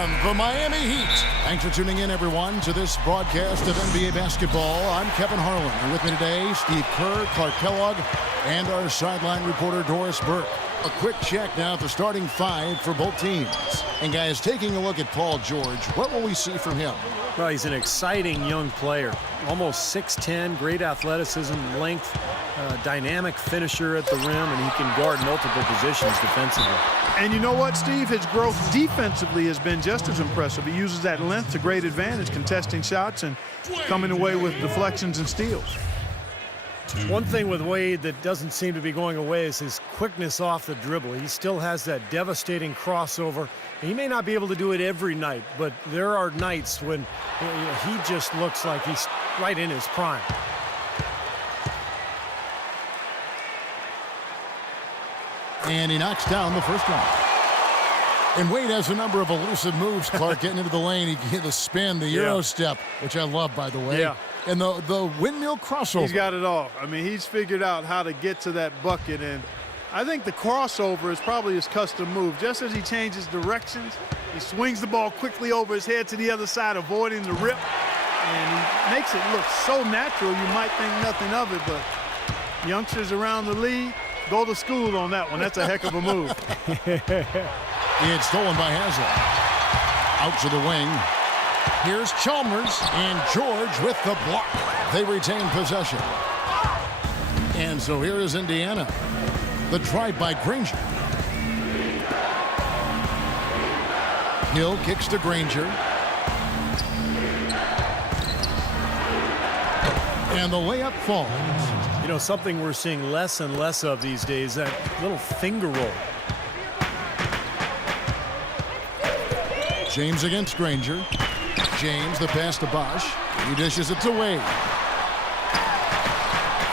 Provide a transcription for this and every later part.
From the Miami Heat. Thanks for tuning in, everyone, to this broadcast of NBA basketball. I'm Kevin Harlan. And with me today, Steve Kerr, Clark Kellogg, and our sideline reporter, Doris Burke. A quick check now at the starting five for both teams. And guys, taking a look at Paul George, what will we see from him? Well, he's an exciting young player. Almost 6'10", great athleticism, length, dynamic finisher at the rim, and he can guard multiple positions defensively. And you know what, Steve? His growth defensively has been just as impressive. He uses that length to great advantage, contesting shots and coming away with deflections and steals. One thing with Wade that doesn't seem to be going away is his quickness off the dribble. He still has that devastating crossover. He may not be able to do it every night, but there are nights when he just looks like he's right in his prime. And he knocks down the first one. And Wade has a number of elusive moves, Clark, getting into the lane. He get the spin, the Euro step, which I love, by the way. Yeah. And the windmill crossover. He's got it all. I mean, he's figured out how to get to that bucket, and I think the crossover is probably his custom move. Just as he changes directions, he swings the ball quickly over his head to the other side, avoiding the rip, and he makes it look so natural you might think nothing of it, but youngsters around the league, go to school on that one. That's a heck of a move. It's stolen by Haslem. Out to the wing. Here's Chalmers, and George with the block. They retain possession. And so here is Indiana. The drive by Granger. Hill kicks to Granger. And the layup falls. You know, something we're seeing less and less of these days, that little finger roll. James against Granger. James, the pass to Bosch. He dishes it to Wade.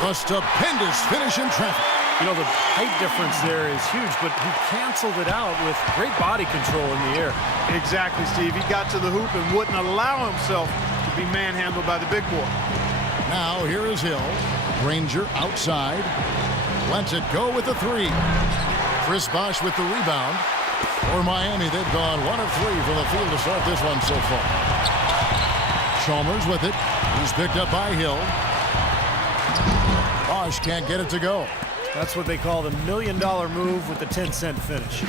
A stupendous finish in traffic. You know, the height difference there is huge, but he canceled it out with great body control in the air. Exactly, Steve. He got to the hoop and wouldn't allow himself to be manhandled by the big boy. Now here is Hill. Granger outside. Lets it go with the three. Chris Bosch with the rebound. For Miami, they've gone 1 of 3 from the field to start this one so far. Chalmers with it. He's picked up by Hill. Bosch can't get it to go. That's what they call the $1 million move with the 10-cent finish.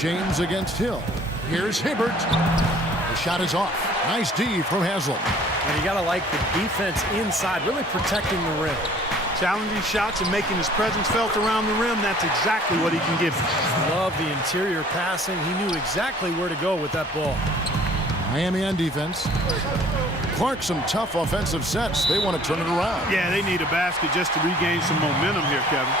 James against Hill. Here's Hibbert. The shot is off. Nice D from Haslem. And you got to like the defense inside, really protecting the rim. Challenging shots and making his presence felt around the rim, that's exactly what he can give you. Love the interior passing. He knew exactly where to go with that ball. Miami on defense. Clark, some tough offensive sets. They want to turn it around. Yeah, they need a basket just to regain some momentum here, Kevin.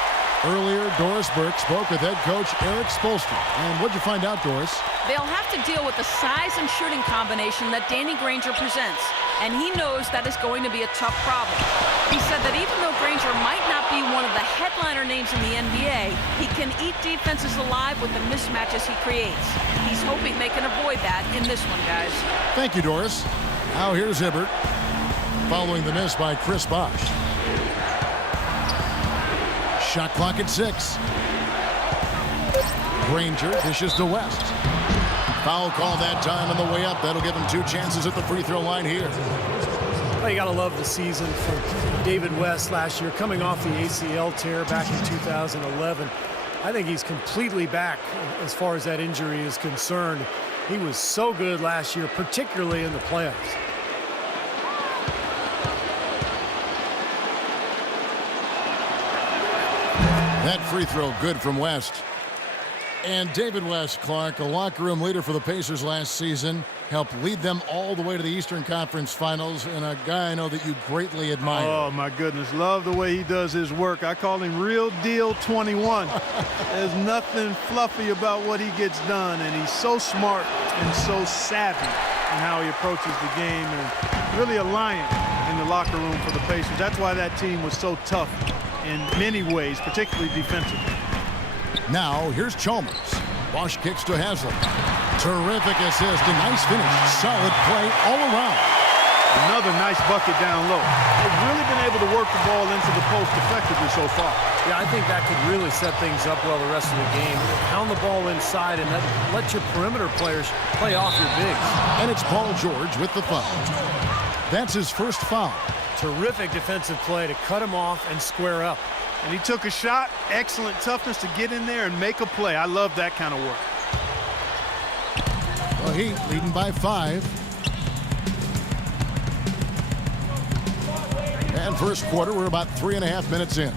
Earlier, Doris Burke spoke with head coach Eric Spoelstra. And what'd you find out, Doris? They'll have to deal with the size and shooting combination that Danny Granger presents, and he knows that is going to be a tough problem. He said that even though Granger might not be one of the headliner names in the NBA, he can eat defenses alive with the mismatches he creates. He's hoping they can avoid that in this one, guys. Thank you, Doris. Now here's Hibbert, following the miss by Chris Bosch. Shot clock at 6. Granger dishes to West. Foul call that time on the way up. That'll give him 2 chances at the free throw line here. Well, you got to love the season from David West last year, coming off the ACL tear back in 2011. I think he's completely back as far as that injury is concerned. He was so good last year, particularly in the playoffs. That free throw good from West. And David West, Clark, a locker room leader for the Pacers last season, helped lead them all the way to the Eastern Conference Finals, and a guy I know that you greatly admire. Oh, my goodness. Love the way he does his work. I call him Real Deal 21. There's nothing fluffy about what he gets done, and he's so smart and so savvy in how he approaches the game, and really a lion in the locker room for the Pacers. That's why that team was so tough in many ways, particularly defensively. Now, here's Chalmers. Bosch kicks to Haslem. Terrific assist, a nice finish. Solid play all around. Another nice bucket down low. They've really been able to work the ball into the post effectively so far. Yeah, I think that could really set things up well the rest of the game. Pound the ball inside and let your perimeter players play off your bigs. And it's Paul George with the foul. That's his first foul. Terrific defensive play to cut him off and square up. And he took a shot. Excellent toughness to get in there and make a play. I love that kind of work. The Heat leading by 5. And first quarter, we're about 3.5 minutes in.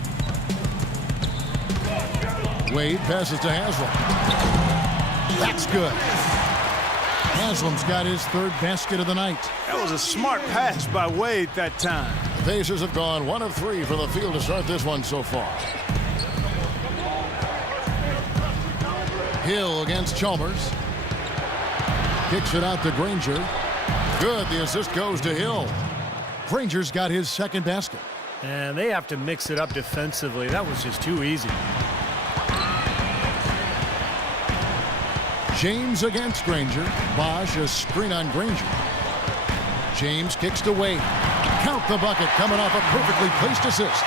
Wade passes to Haslem. That's good. Haslem's got his third basket of the night. That was a smart pass by Wade that time. The Pacers have gone 1 of 3 from the field to start this one so far. Hill against Chalmers. Kicks it out to Granger. Good. The assist goes to Hill. Granger's got his second basket. And they have to mix it up defensively. That was just too easy. James against Granger. Bosch a screen on Granger. James kicks to Wade. Count the bucket coming off a perfectly placed assist.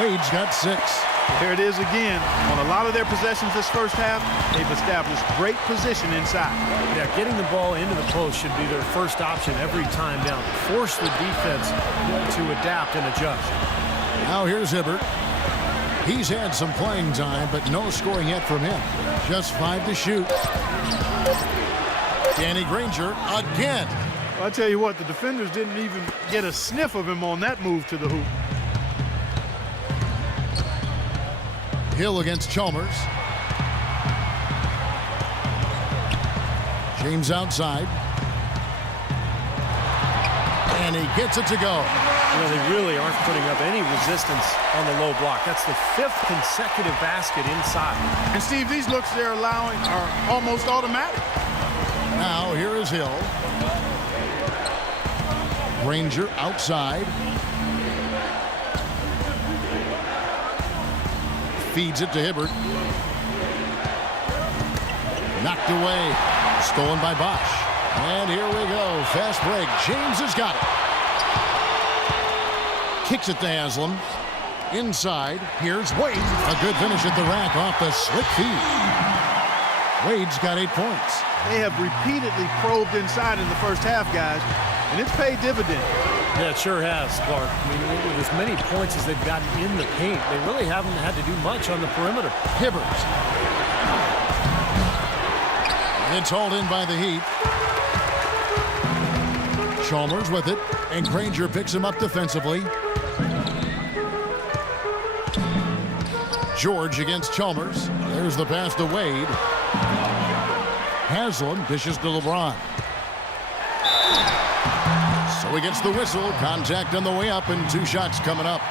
Wade's got 6. Here it is again. On a lot of their possessions this first half, they've established great position inside. Yeah, getting the ball into the post should be their first option every time down. Force the defense to adapt and adjust. Now here's Hibbert. He's had some playing time, but no scoring yet from him. Just 5 to shoot. Danny Granger again. Well, I tell you what, the defenders didn't even get a sniff of him on that move to the hoop. Hill against Chalmers. James outside. And he gets it to go. You know, they really aren't putting up any resistance on the low block. That's the 5th consecutive basket inside. And Steve, these looks they're allowing are almost automatic. Now here is Hill. Granger outside. Feeds it to Hibbert. Knocked away. Stolen by Bosch. And here we go. Fast break. James has got it. Kicks it to Haslem. Inside. Here's Wade. A good finish at the rack off the slick feed. Wade's got 8 points. They have repeatedly probed inside in the first half, guys, and it's paid dividends. Yeah, it sure has, Clark. I mean, with as many points as they've gotten in the paint, they really haven't had to do much on the perimeter. Hibbert. It's hauled in by the Heat. Chalmers with it, and Granger picks him up defensively. George against Chalmers. There's the pass to Wade. Haslem dishes to LeBron. So he gets the whistle. Contact on the way up, and 2 shots coming up.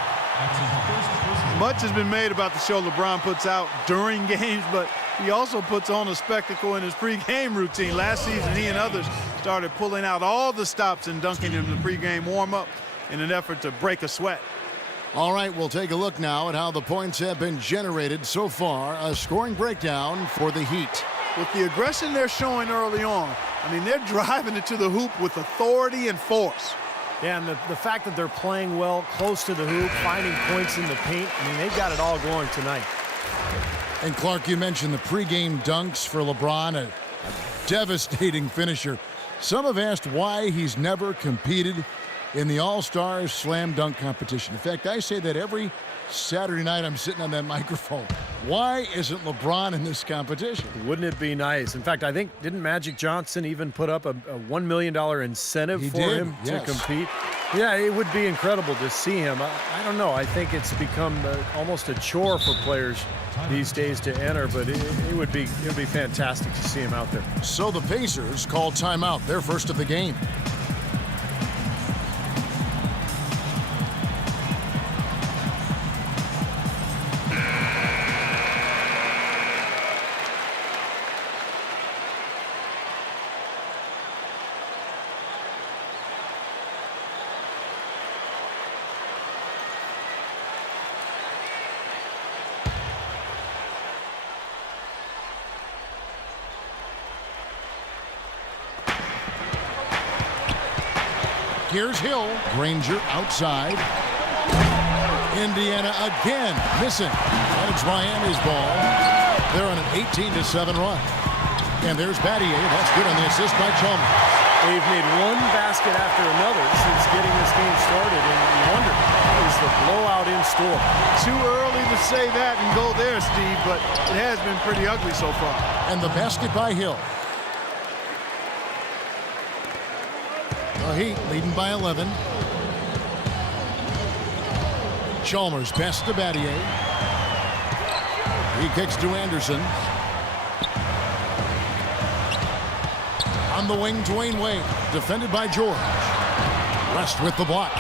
Much has been made about the show LeBron puts out during games, but he also puts on a spectacle in his pregame routine. Last season, he and others started pulling out all the stops and dunking in the pregame warm-up in an effort to break a sweat. All right, we'll take a look now at how the points have been generated so far. A scoring breakdown for the Heat. With the aggression they're showing early on, I mean, they're driving it to the hoop with authority and force. Yeah, and the fact that they're playing well close to the hoop, finding points in the paint, I mean, they've got it all going tonight. And Clark, you mentioned the pregame dunks for LeBron, a devastating finisher. Some have asked why he's never competed in the All-Star Slam Dunk competition. In fact, I say that every Saturday night I'm sitting on that microphone. Why isn't LeBron in this competition? Wouldn't it be nice? In fact, I think, didn't Magic Johnson even put up a $1 million incentive He for did, him yes. to compete? Yeah, it would be incredible to see him. I don't know. I think it's become almost a chore for players these days to enter, but it would be fantastic to see him out there. So the Pacers call timeout, their first of the game. Here's Hill. Granger outside. Indiana again missing. And it's Miami's ball. They're on an 18-7 run. And there's Battier. That's good on the assist by Chalmers. They've made one basket after another since getting this game started, and you wonder, is the blowout in store? Too early to say that and go there, Steve, but it has been pretty ugly so far. And the basket by Hill. The Heat leading by 11. Chalmers pass to Battier. He kicks to Anderson. On the wing, Dwayne Wade, defended by George. West with the block.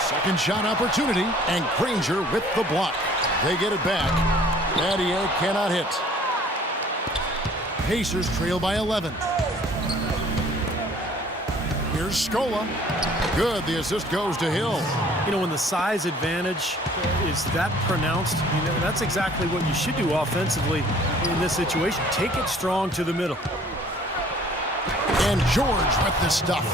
Second shot opportunity, and Granger with the block. They get it back. Battier cannot hit. Pacers trail by 11. Here's Scola. Good, the assist goes to Hill. You know, when the size advantage is that pronounced, you know, that's exactly what you should do offensively in this situation. Take it strong to the middle. And George with the stuff.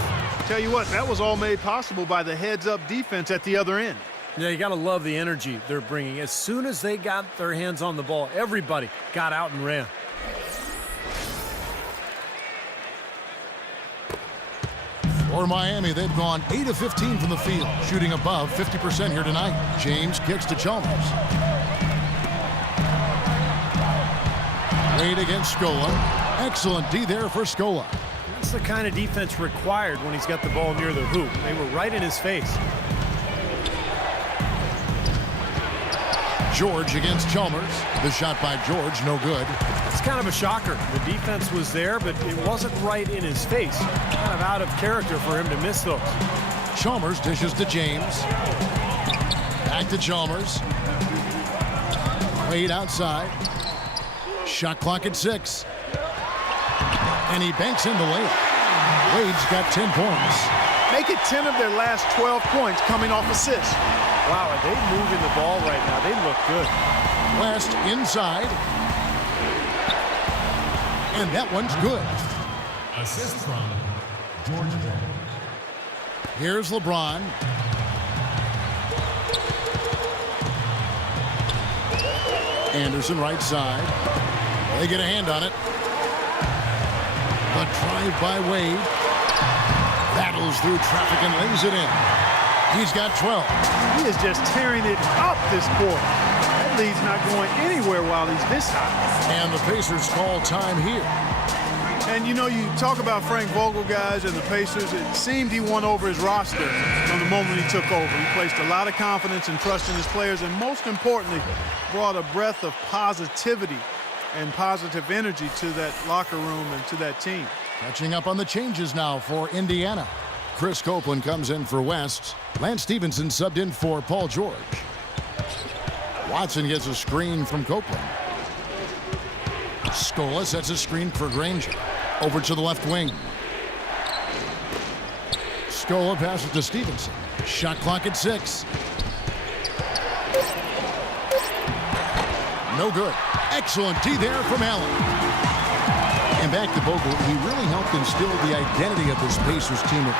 Tell you what, that was all made possible by the heads-up defense at the other end. Yeah, you got to love the energy they're bringing. As soon as they got their hands on the ball, everybody got out and ran. For Miami, they've gone 8 of 15 from the field, shooting above 50% here tonight. James kicks to Chalmers. Wade against Scola. Excellent D there for Scola. That's the kind of defense required when he's got the ball near the hoop. They were right in his face. George against Chalmers. The shot by George, no good. It's kind of a shocker. The defense was there, but it wasn't right in his face. Kind of out of character for him to miss those. Chalmers dishes to James. Back to Chalmers. Wade outside. Shot clock at 6. And he banks in the layup. Wade's got 10 points. Make it 10 of their last 12 points coming off assists. Wow, are they moving the ball right now? They look good. West inside. And that one's good. Assist from George. Here's LeBron. Anderson right side. They get a hand on it. The drive by Wade. Battles through traffic and lays it in. He's got 12. He is just tearing it up this quarter. That lead's not going anywhere while he's this high. And the Pacers call time here. And you know, you talk about Frank Vogel, guys, and the Pacers. It seemed he won over his roster from the moment he took over. He placed a lot of confidence and trust in his players, and most importantly, brought a breath of positivity and positive energy to that locker room and to that team. Catching up on the changes now for Indiana. Chris Copeland comes in for West. Lance Stevenson subbed in for Paul George. Watson gets a screen from Copeland. Scola sets a screen for Granger. Over to the left wing. Scola passes to Stevenson. Shot clock at 6. No good. Excellent D there from Allen. And back to Vogel, he really helped instill the identity of this Pacers team of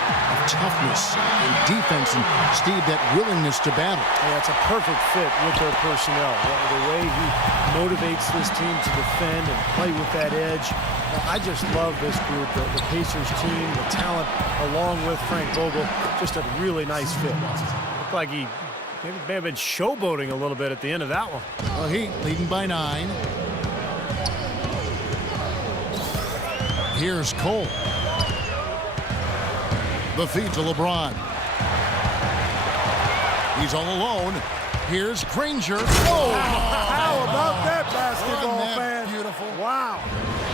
toughness and defense, and Steve, that willingness to battle. Yeah, it's a perfect fit with their personnel. The way he motivates this team to defend and play with that edge. I just love this group, the Pacers team, the talent, along with Frank Vogel. Just a really nice fit. Looked like he may have been showboating a little bit at the end of that one. The Heat leading by 9. Here's Cole. The feed to LeBron. He's all alone. Here's Granger. Oh! How about that basketball, Wasn't that fan? beautiful? Wow.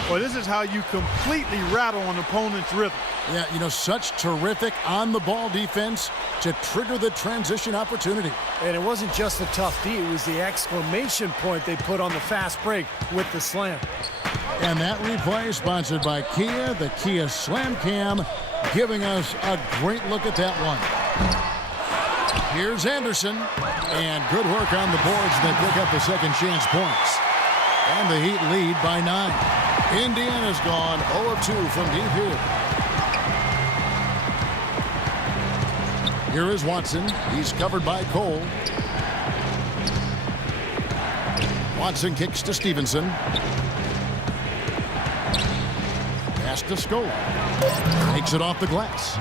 Well, this is how you completely rattle an opponent's rhythm. Yeah, you know, such terrific on-the-ball defense to trigger the transition opportunity. And it wasn't just the tough D, it was the exclamation point they put on the fast break with the slam. And that replay sponsored by Kia, the Kia Slam Cam, giving us a great look at that one. Here's Anderson, and good work on the boards that pick up the second chance points. And the Heat lead by 9. Indiana's gone 0 of 2 from deep here. Here is Watson. He's covered by Cole. Watson kicks to Stevenson. Pass to Scola. Takes it off the glass.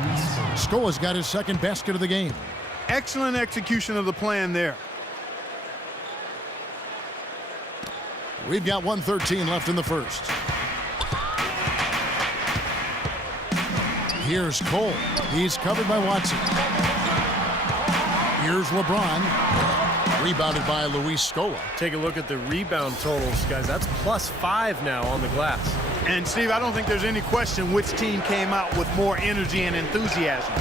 Scola's got his second basket of the game. Excellent execution of the plan there. We've got 1:13 left in the first. Here's Cole. He's covered by Watson. Here's LeBron. Rebounded by Luis Scola. Take a look at the rebound totals, guys. That's +5 now on the glass. And, Steve, I don't think there's any question which team came out with more energy and enthusiasm.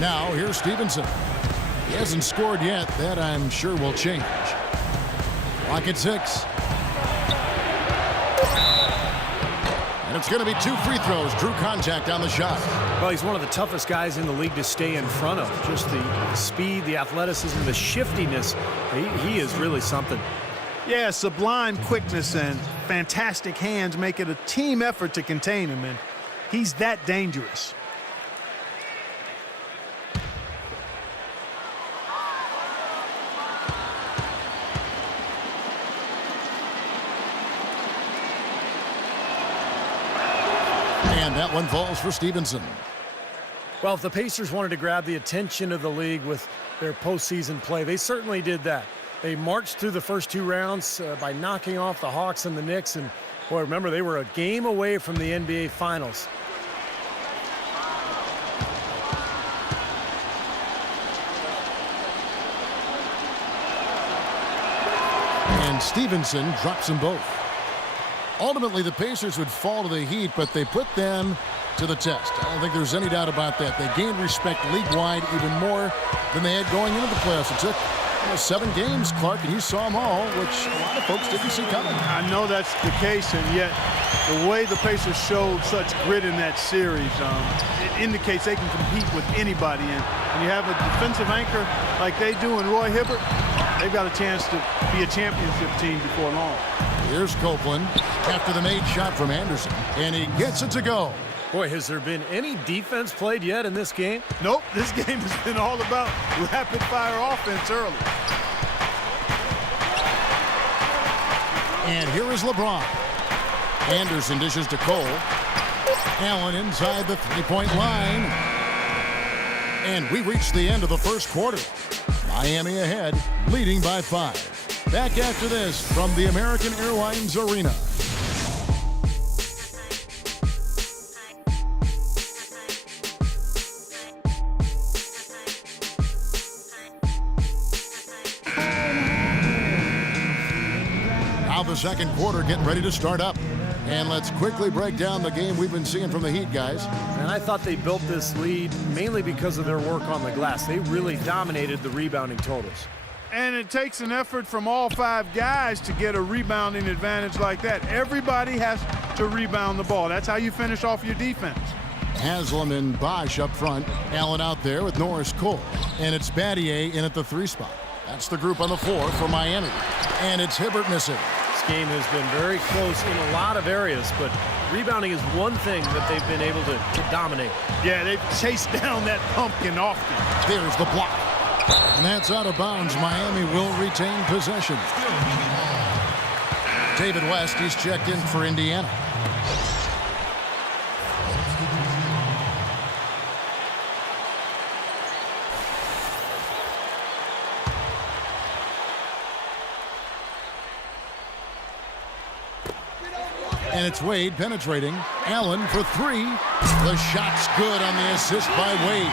Now, here's Stevenson. He hasn't scored yet. That, I'm sure, will change. Clock at 6. And it's going to be 2 free throws. Drew contact on the shot. Well, he's one of the toughest guys in the league to stay in front of. Just the speed, the athleticism, the shiftiness. He is really something. Yeah, sublime quickness and fantastic hands make it a team effort to contain him, and he's that dangerous. And that one falls for Stevenson. Well, if the Pacers wanted to grab the attention of the league with their postseason play, they certainly did that. They marched through the first 2 rounds by knocking off the Hawks and the Knicks. And, boy, remember, they were a game away from the NBA Finals. And Stevenson drops them both. Ultimately, the Pacers would fall to the Heat, but they put them to the test. I don't think there's any doubt about that. They gained respect league-wide even more than they had going into the playoffs. It took 7 games, Clark, and you saw them all, which a lot of folks didn't see coming. I know that's the case, and yet the way the Pacers showed such grit in that series, it indicates they can compete with anybody. And when you have a defensive anchor like they do in Roy Hibbert, they've got a chance to be a championship team before long. Here's Copeland after the made shot from Anderson, and he gets it to go. Boy, has there been any defense played yet in this game? Nope, this game has been all about rapid-fire offense early. And here is LeBron. Anderson dishes to Cole. Allen inside the 3-point line. And we reach the end of the first quarter. Miami ahead, leading by 5. Back after this from the American Airlines Arena. Now the second quarter getting ready to start up. And let's quickly break down the game we've been seeing from the Heat, guys. And I thought they built this lead mainly because of their work on the glass. They really dominated the rebounding totals. And it takes an effort from all 5 guys to get a rebounding advantage like that. Everybody has to rebound the ball. That's how you finish off your defense. Haslam and Bosch up front. Allen out there with Norris Cole. And it's Battier in at the 3 spot. That's the group on the 4 for Miami. And it's Hibbert missing. This game has been very close in a lot of areas, but rebounding is one thing that they've been able to dominate. Yeah, they've chased down that pumpkin often. There's the block. And that's out of bounds. Miami will retain possession. David West, he's checked in for Indiana. And it's Wade penetrating. Allen for 3. The shot's good on the assist by Wade.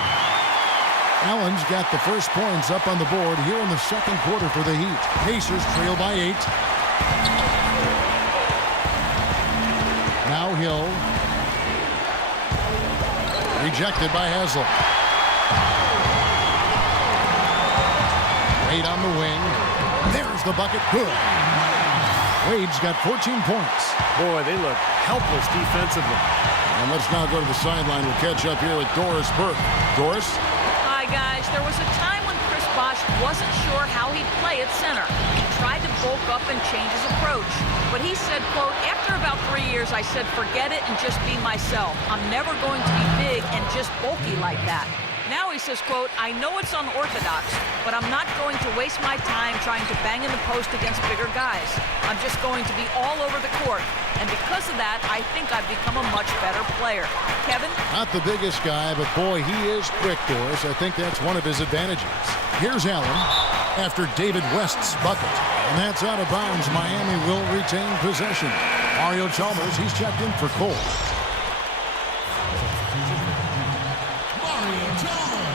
Allen's got the first points up on the board here in the second quarter for the Heat. Pacers trail by 8. Now Hill. Rejected by Haslam. Wade on the wing. There's the bucket. Good. Wade's got 14 points. Boy, they look helpless defensively. And let's now go to the sideline. We'll catch up here with Doris Burke. Doris? Hi, guys. There was a time when Chris Bosh wasn't sure how he'd play at center. He tried to bulk up and change his approach. But he said, quote, after about 3 years, I said, forget it and just be myself. I'm never going to be big and just bulky like that. Now he says, quote, "I know it's unorthodox, but I'm not going to waste my time trying to bang in the post against bigger guys. I'm just going to be all over the court. And because of that, I think I've become a much better player." Kevin? Not the biggest guy, but boy, he is quick, Doris. I think that's one of his advantages. Here's Allen after David West's bucket. And that's out of bounds. Miami will retain possession. Mario Chalmers, he's checked in for Cole. Mario Chalmers.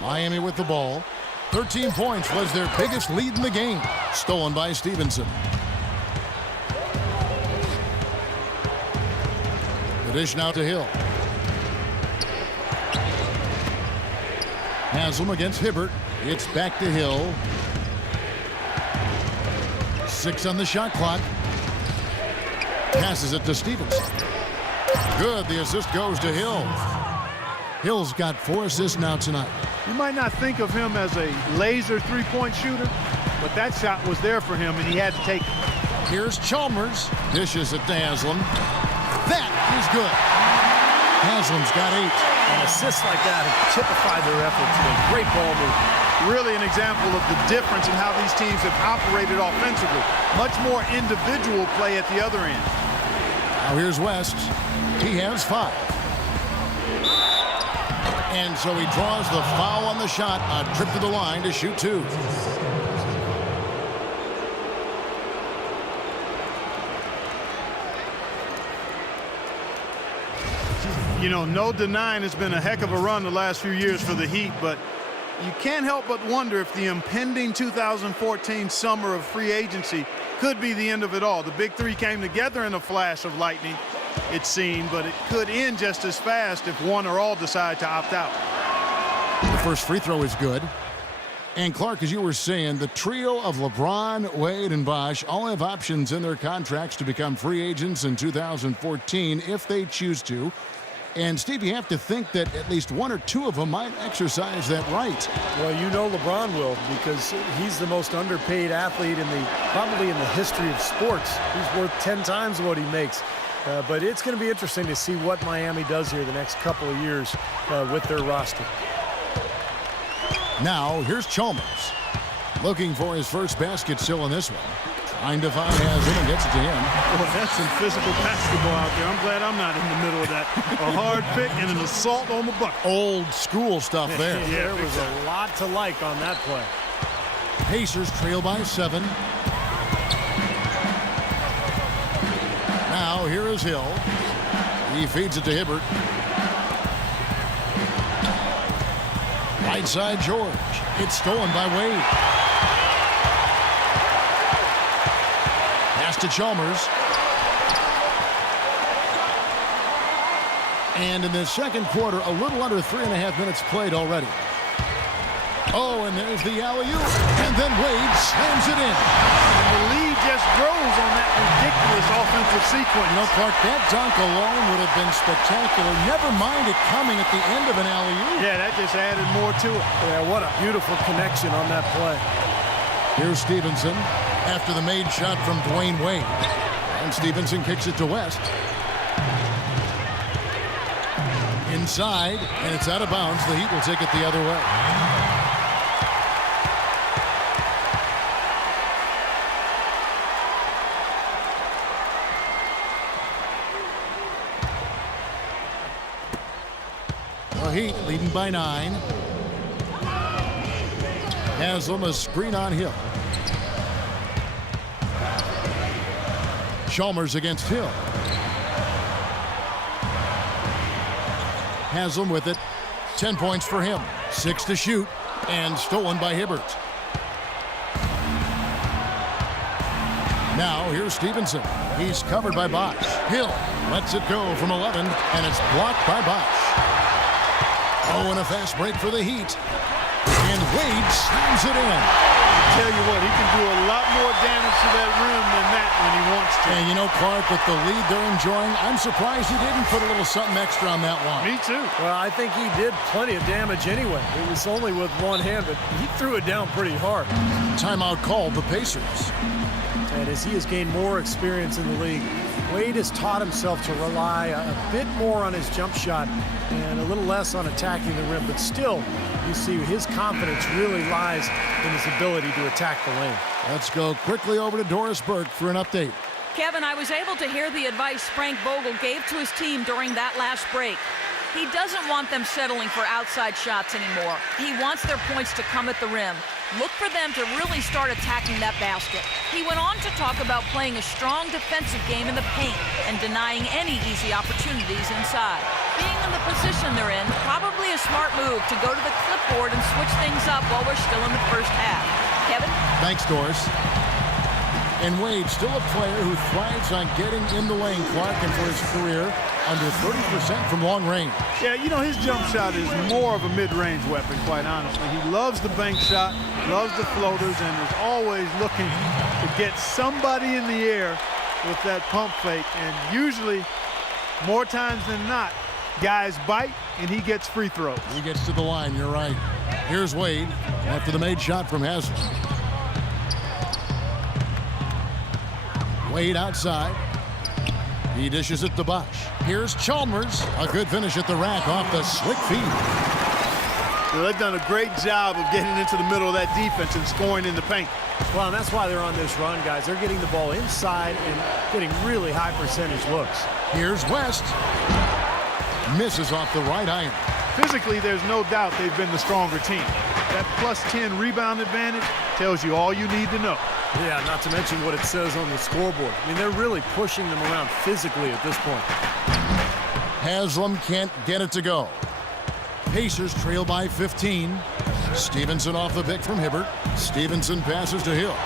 Miami with the ball. 13 points was their biggest lead in the game. Stolen by Stevenson. The dish now to Hill. Haslam against Hibbert. It's back to Hill. 6 on the shot clock. Passes it to Stevenson. Good. The assist goes to Hill. Hill's got 4 assists now tonight. You might not think of him as a laser three-point shooter, but that shot was there for him, and he had to take it. Here's Chalmers. Dishes it to Haslam. That is good. Haslam's got 8. And assists like that have typified their efforts. A great ball move. Really an example of the difference in how these teams have operated offensively. Much more individual play at the other end. Now here's West. He has 5. And so he draws the foul on the shot. A trip to the line to shoot 2. You know, no denying it's been a heck of a run the last few years for the Heat, but you can't help but wonder if the impending 2014 summer of free agency could be the end of it all. The big three came together in a flash of lightning, it seemed, but it could end just as fast if one or all decide to opt out. The first free throw is good. And Clark, as you were saying, the trio of LeBron, Wade, and Bosh all have options in their contracts to become free agents in 2014 if they choose to. And, Steve, you have to think that at least 1 or 2 of them might exercise that right. Well, you know LeBron will, because he's the most underpaid athlete probably in the history of sports. He's worth 10 times what he makes. But it's going to be interesting to see what Miami does here the next couple of years with their roster. Now, here's Chalmers. Looking for his first basket still in this one. Trying to find Haslam and gets it to him. Well, that's some physical basketball out there. I'm glad I'm not in the middle of that. A hard pick and an assault on the bucket. Old school stuff there. There was a lot to like on that play. Pacers trail by 7. Now, here is Hill. He feeds it to Hibbert. Right side, George. It's stolen by Wade. Pass to Chalmers. And in the second quarter, a little under 3.5 minutes played already. Oh, and there's the alley-oop. And then Wade slams it in. And the lead just grows on that ridiculous offensive sequence. You know, Clark, that dunk alone would have been spectacular. Never mind it coming at the end of an alley-oop. Yeah, that just added more to it. Yeah, what a beautiful connection on that play. Here's Stevenson after the made shot from Dwayne Wade. And Stevenson kicks it to West. Inside, and it's out of bounds. The Heat will take it the other way. The Heat leading by 9. Haslam a screen on Hill. Chalmers against Hill. Haslam with it. 10 points for him. 6 to shoot. And stolen by Hibbert. Now here's Stevenson. He's covered by Bosh. Hill lets it go from 11, and it's blocked by Bosh. Oh, and a fast break for the Heat. And Wade slams it in. I tell you what, he can do a lot more damage to that rim than that when he wants to. And you know, Clark, with the lead they're enjoying, I'm surprised he didn't put a little something extra on that one. Me too. Well, I think he did plenty of damage anyway. It was only with one hand, but he threw it down pretty hard. Timeout called the Pacers. And as he has gained more experience in the league, Wade has taught himself to rely a bit more on his jump shot and a little less on attacking the rim. But still, you see his confidence really lies in his ability to attack the lane. Let's go quickly over to Doris Burke for an update. Kevin, I was able to hear the advice Frank Vogel gave to his team during that last break. He doesn't want them settling for outside shots anymore. He wants their points to come at the rim. Look for them to really start attacking that basket. He went on to talk about playing a strong defensive game in the paint and denying any easy opportunities inside. Being in the position they're in, probably a smart move to go to the clipboard and switch things up while we're still in the first half. Kevin? Thanks, Doris. And Wade, still a player who thrives on getting in the lane, Clark, and for his career, under 30% from long range. Yeah, you know, his jump shot is more of a mid-range weapon, quite honestly. He loves the bank shot, loves the floaters, and is always looking to get somebody in the air with that pump fake. And usually, more times than not, guys bite, and he gets free throws. He gets to the line, you're right. Here's Wade after the made shot from Haslem. Wade outside. He dishes it to Bosch. Here's Chalmers. A good finish at the rack off the slick feed. So they've done a great job of getting into the middle of that defense and scoring in the paint. Well, and that's why they're on this run, guys. They're getting the ball inside and getting really high percentage looks. Here's West. Misses off the right iron. Physically, there's no doubt they've been the stronger team. That plus 10 rebound advantage tells you all you need to know. Yeah, not to mention what it says on the scoreboard. I mean, they're really pushing them around physically at this point. Haslem can't get it to go. Pacers trail by 15. Stevenson off the pick from Hibbert. Stevenson passes to Hill.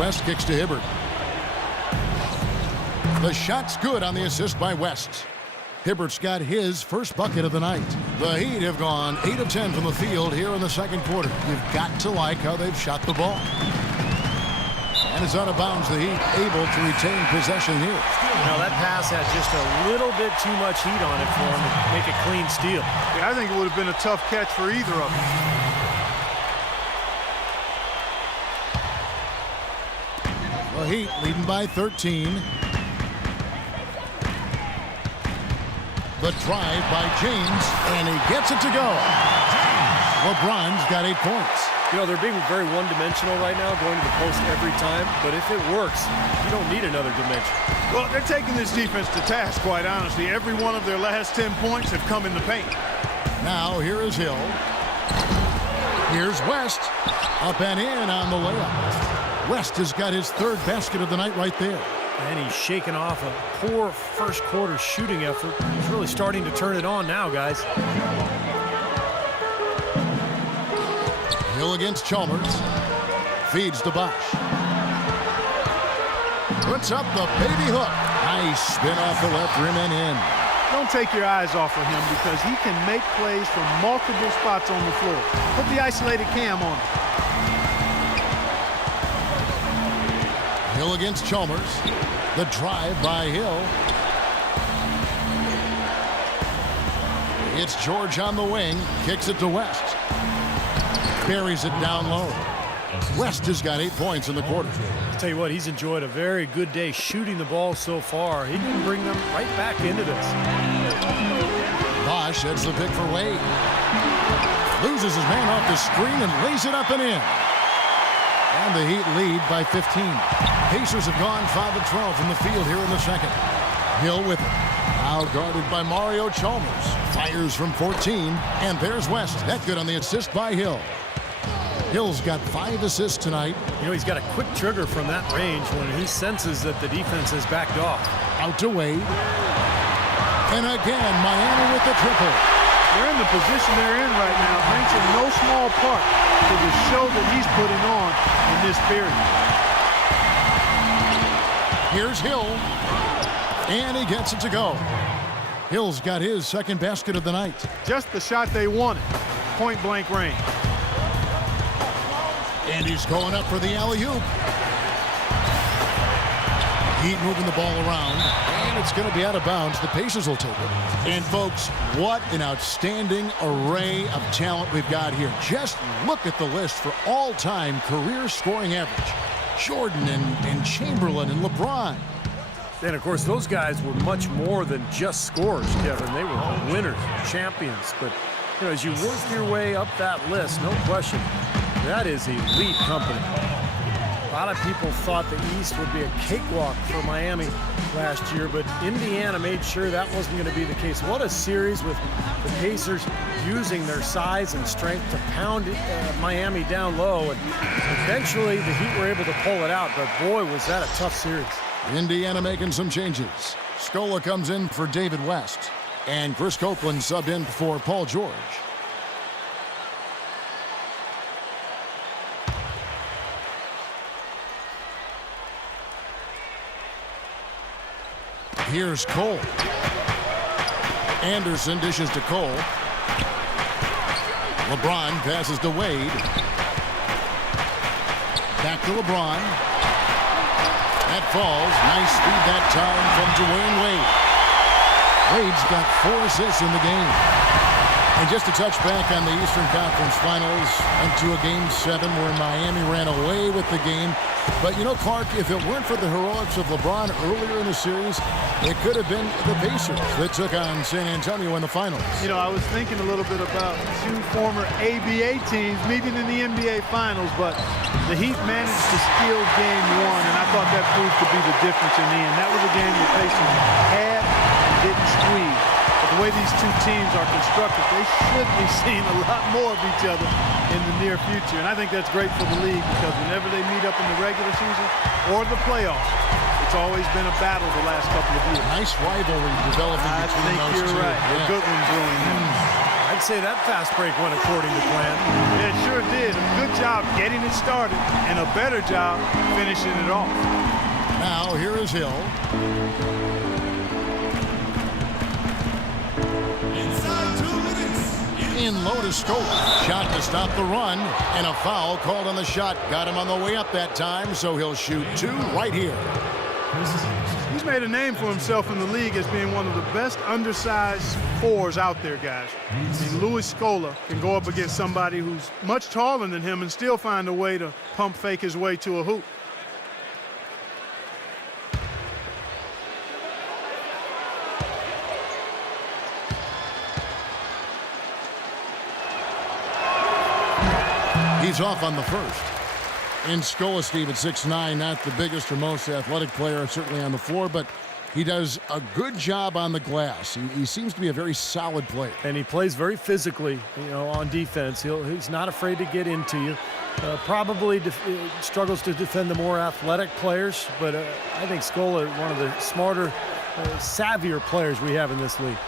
West kicks to Hibbert. The shot's good on the assist by West. Hibbert's got his first bucket of the night. The Heat have gone 8 of 10 from the field here in the second quarter. You've got to like how they've shot the ball. And it's out of bounds. The Heat able to retain possession here. Now that pass had just a little bit too much heat on it for him to make a clean steal. Yeah, I think it would have been a tough catch for either of them. The Heat leading by 13. The drive by James, and he gets it to go. LeBron's got 8 points. You know, they're being very one-dimensional right now, going to the post every time. But if it works, you don't need another dimension. Well, they're taking this defense to task, quite honestly. Every one of their last 10 points have come in the paint. Now here is Hill. Here's West. Up and in on the layup. West has got his third basket of the night right there. And he's shaking off a poor first quarter shooting effort. He's really starting to turn it on now, guys. Hill against Chalmers. Feeds to Bosch. Puts up the baby hook. Nice spin off the left rim and in. Don't take your eyes off of him because he can make plays from multiple spots on the floor. Put the isolated cam on him. Hill against Chalmers. The drive by Hill. It's George on the wing. Kicks it to West. Buries it down low. West has got 8 points in the quarter. I'll tell you what, he's enjoyed a very good day shooting the ball so far. He can bring them right back into this. Bosch heads the pick for Wade. Loses his man off the screen and lays it up and in. And the Heat lead by 15. Pacers have gone 5 of 12 from the field here in the second. Hill with it. Now guarded by Mario Chalmers. Fires from 14. And there's West. That good on the assist by Hill. Hill's got 5 assists tonight. You know, he's got a quick trigger from that range when he senses that the defense has backed off. Out to Wade. And again, Miami with the triple. They're in the position they're in right now, thanks in no small part to the show that he's putting on in this period. Here's Hill. And he gets it to go. Hill's got his second basket of the night. Just the shot they wanted. Point blank range. And he's going up for the alley-oop. Heat moving the ball around. And And it's going to be out of bounds. The Pacers will take it. And, folks, what an outstanding array of talent we've got here. Just look at the list for all-time career scoring average. Jordan and Chamberlain and LeBron. And, of course, those guys were much more than just scorers, Kevin. They were winners, champions. But, you know, as you work your way up that list, no question, that is elite company. A lot of people thought the East would be a cakewalk for Miami last year, but Indiana made sure that wasn't going to be the case. What a series with the Pacers using their size and strength to pound Miami down low. And eventually the Heat were able to pull it out, but boy, was that a tough series. Indiana making some changes. Scola comes in for David West, and Chris Copeland subbed in for Paul George. Here's Cole. Anderson dishes to Cole. LeBron passes to Wade. Back to LeBron. That falls. Nice speed that time from Dwayne Wade. Wade's got 4 assists in the game. And just to touch back on the Eastern Conference Finals, went to a Game 7 where Miami ran away with the game. But, you know, Clark, if it weren't for the heroics of LeBron earlier in the series, it could have been the Pacers that took on San Antonio in the finals. You know, I was thinking a little bit about 2 former ABA teams meeting in the NBA Finals, but the Heat managed to steal Game 1, and I thought that proved to be the difference in the end. That was a game the Pacers had and didn't squeeze. But the way these 2 teams are constructed, they should be seeing a lot more of each other in the near future. And I think that's great for the league because whenever they meet up in the regular season or the playoffs, it's always been a battle the last couple of years. Nice rivalry developing between those two. I think you're right. Yeah. A good one brewing there. I'd say that fast break went according to plan. Yeah, it sure did. A good job getting it started and a better job finishing it off. Now here is Hill. In low to Scola. Shot to stop the run, and a foul called on the shot. Got him on the way up that time, so he'll shoot 2 right here. He's made a name for himself in the league as being one of the best undersized 4s out there, guys. I mean, Louis Scola can go up against somebody who's much taller than him and still find a way to pump fake his way to a hoop. He's off on the first. And Scola, Steve, at 6'9", not the biggest or most athletic player, certainly on the floor, but he does a good job on the glass. He seems to be a very solid player. And he plays very physically, you know, on defense. He's not afraid to get into you. Probably struggles to defend the more athletic players, but I think Scola is one of the smarter, savvier players we have in this league.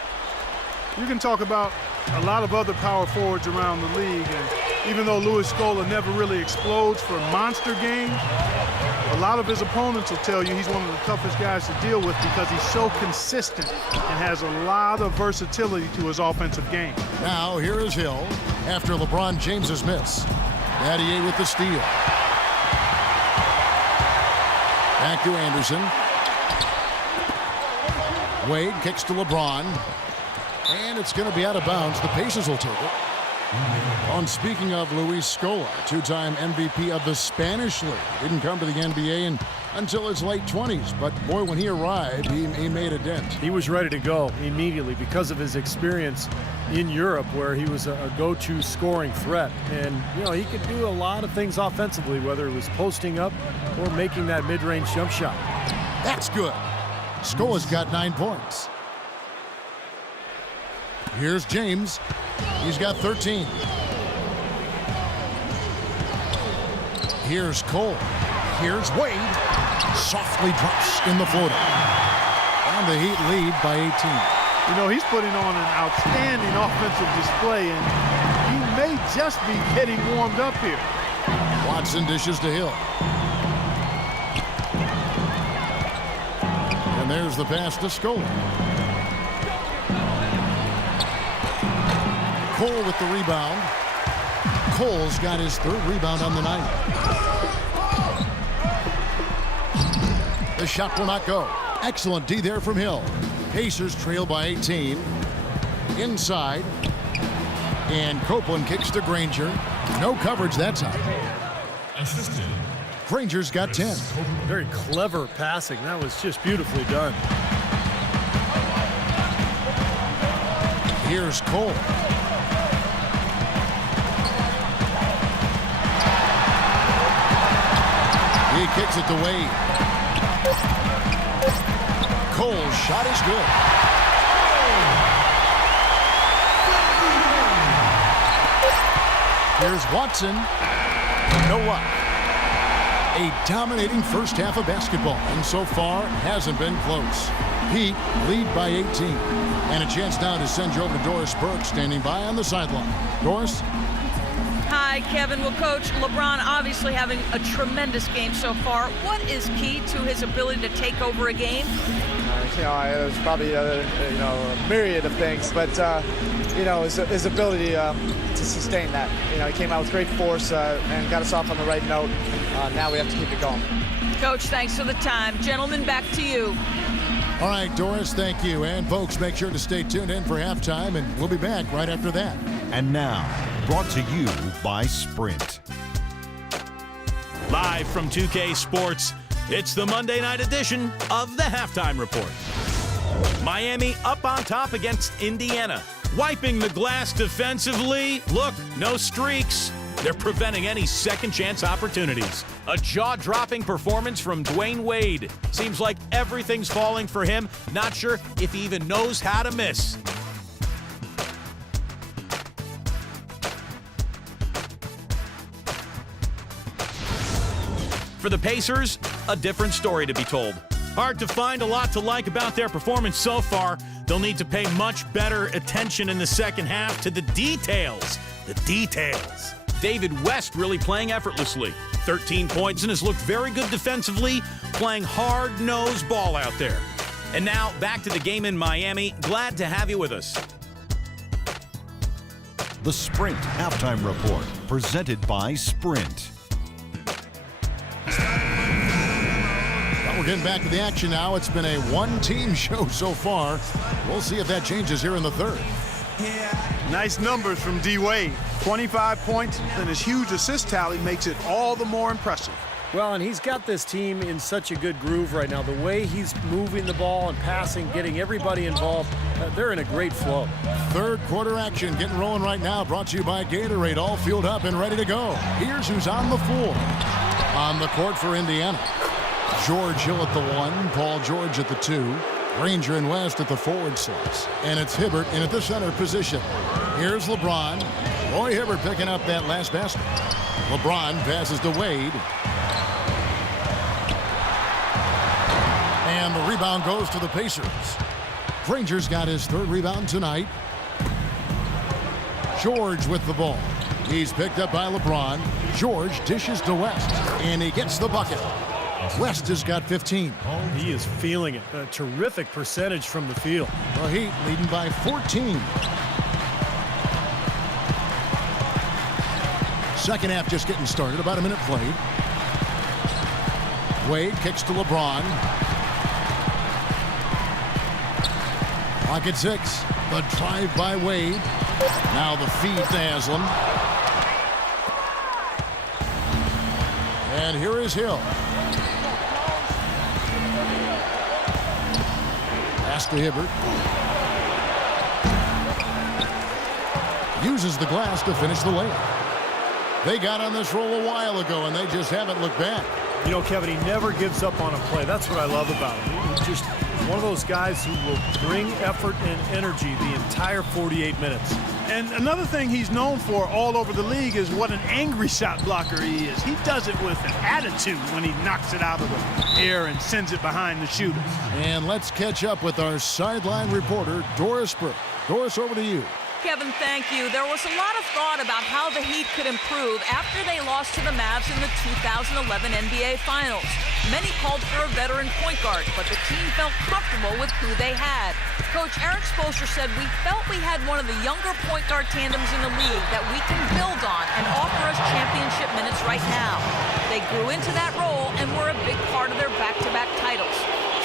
You can talk about a lot of other power forwards around the league, and even though Louis Scola never really explodes for monster games, a lot of his opponents will tell you he's one of the toughest guys to deal with because he's so consistent and has a lot of versatility to his offensive game. Now here is Hill after LeBron James's miss. Battier with the steal. Back to Anderson. Wade kicks to LeBron. And it's going to be out of bounds. The Pacers will take it. On speaking of Luis Scola, 2-time MVP of the Spanish League. Didn't come to the NBA until his late 20s. But, boy, when he arrived, he made a dent. He was ready to go immediately because of his experience in Europe where he was a go-to scoring threat. And, you know, he could do a lot of things offensively, whether it was posting up or making that mid-range jump shot. That's good. Scola's got 9 points. Here's James. He's got 13. Here's Cole. Here's Wade. Softly drops in the floater. And the Heat lead by 18. You know, he's putting on an outstanding offensive display, and he may just be getting warmed up here. Watson dishes to Hill. And there's the pass to Scola. Cole with the rebound. Cole's got his 3rd rebound on the night. The shot will not go. Excellent D there from Hill. Pacers trail by 18. Inside. And Copeland kicks to Granger. No coverage that time. Assisted. Granger's got 10. Very clever passing. That was just beautifully done. Here's Cole. He kicks it to Wade. Cole's shot is good. Here's Watson. No luck. A dominating first half of basketball, and so far hasn't been close. Heat lead by 18. And a chance now to send you over to Doris Burke, standing by on the sideline. Doris? Hi, Kevin. Well, Coach, LeBron obviously having a tremendous game so far. What is key to his ability to take over a game? It was probably a myriad of things, but his ability to sustain that. He came out with great force and got us off on the right note. Now we have to keep it going. Coach, thanks for the time. Gentlemen, back to you. All right, Doris, thank you. And folks, make sure to stay tuned in for halftime, and we'll be back right after that. And now, brought to you by Sprint. Live from 2K Sports, it's the Monday night edition of the Halftime Report. Miami up on top against Indiana. Wiping the glass defensively. Look, no streaks. They're preventing any second-chance opportunities. A jaw-dropping performance from Dwayne Wade. Seems like everything's falling for him. Not sure if he even knows how to miss. For the Pacers, a different story to be told. Hard to find a lot to like about their performance so far. They'll need to pay much better attention in the second half to the details. The details. David West really playing effortlessly. 13 points and has looked very good defensively, playing hard-nosed ball out there. And now, back to the game in Miami. Glad to have you with us. The Sprint Halftime Report, presented by Sprint. Well, we're getting back to the action now. It's been a one-team show so far. We'll see if that changes here in the third. Nice numbers from D. Wade. 25 points, and his huge assist tally makes it all the more impressive. Well, and he's got this team in such a good groove right now. The way he's moving the ball and passing, getting everybody involved, they're in a great flow. Third quarter action getting rolling right now. Brought to you by Gatorade, all fueled up and ready to go. Here's who's on the floor. On the court for Indiana. George Hill at the 1, Paul George at the 2, Granger and West at the forward slots. And it's Hibbert in at the center position. Here's LeBron. Roy Hibbert picking up that last basket. LeBron passes to Wade. And the rebound goes to the Pacers. Granger's got his third rebound tonight. George with the ball. He's picked up by LeBron. George dishes to West, and he gets the bucket. West has got 15. He is feeling it. A terrific percentage from the field. The Heat leading by 14. Second half just getting started. About a minute played. Wade kicks to LeBron. Pocket 6. The drive by Wade. Now the feed to Haslam. And here is Hill. Pass to Hibbert. Uses the glass to finish the layup. They got on this roll a while ago, and they just haven't looked back. You know, Kevin, he never gives up on a play. That's what I love about him. He's just one of those guys who will bring effort and energy the entire 48 minutes. And another thing he's known for all over the league is what an angry shot blocker he is. He does it with an attitude when he knocks it out of the air and sends it behind the shooter. And let's catch up with our sideline reporter, Doris Burke. Doris, over to you. Kevin, thank you. There was a lot of thought about how the Heat could improve after they lost to the Mavs in the 2011 NBA Finals. Many called for a veteran point guard, but the team felt comfortable with who they had. Coach Eric Spoelstra said, "We felt we had one of the younger point guard tandems in the league that we can build on and offer us championship minutes right now." They grew into that role and were a big part of their back-to-back titles.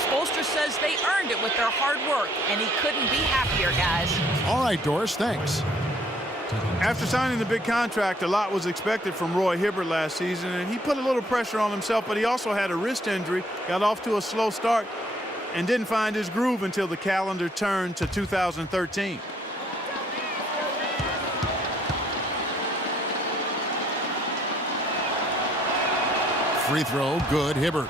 Spoelstra Spoelstra says they earned it with their hard work, and he couldn't be happier, guys. All right, Doris, thanks. After signing the big contract, a lot was expected from Roy Hibbert last season, and he put a little pressure on himself, but he also had a wrist injury, got off to a slow start, and didn't find his groove until the calendar turned to 2013. Free throw, good, Hibbert.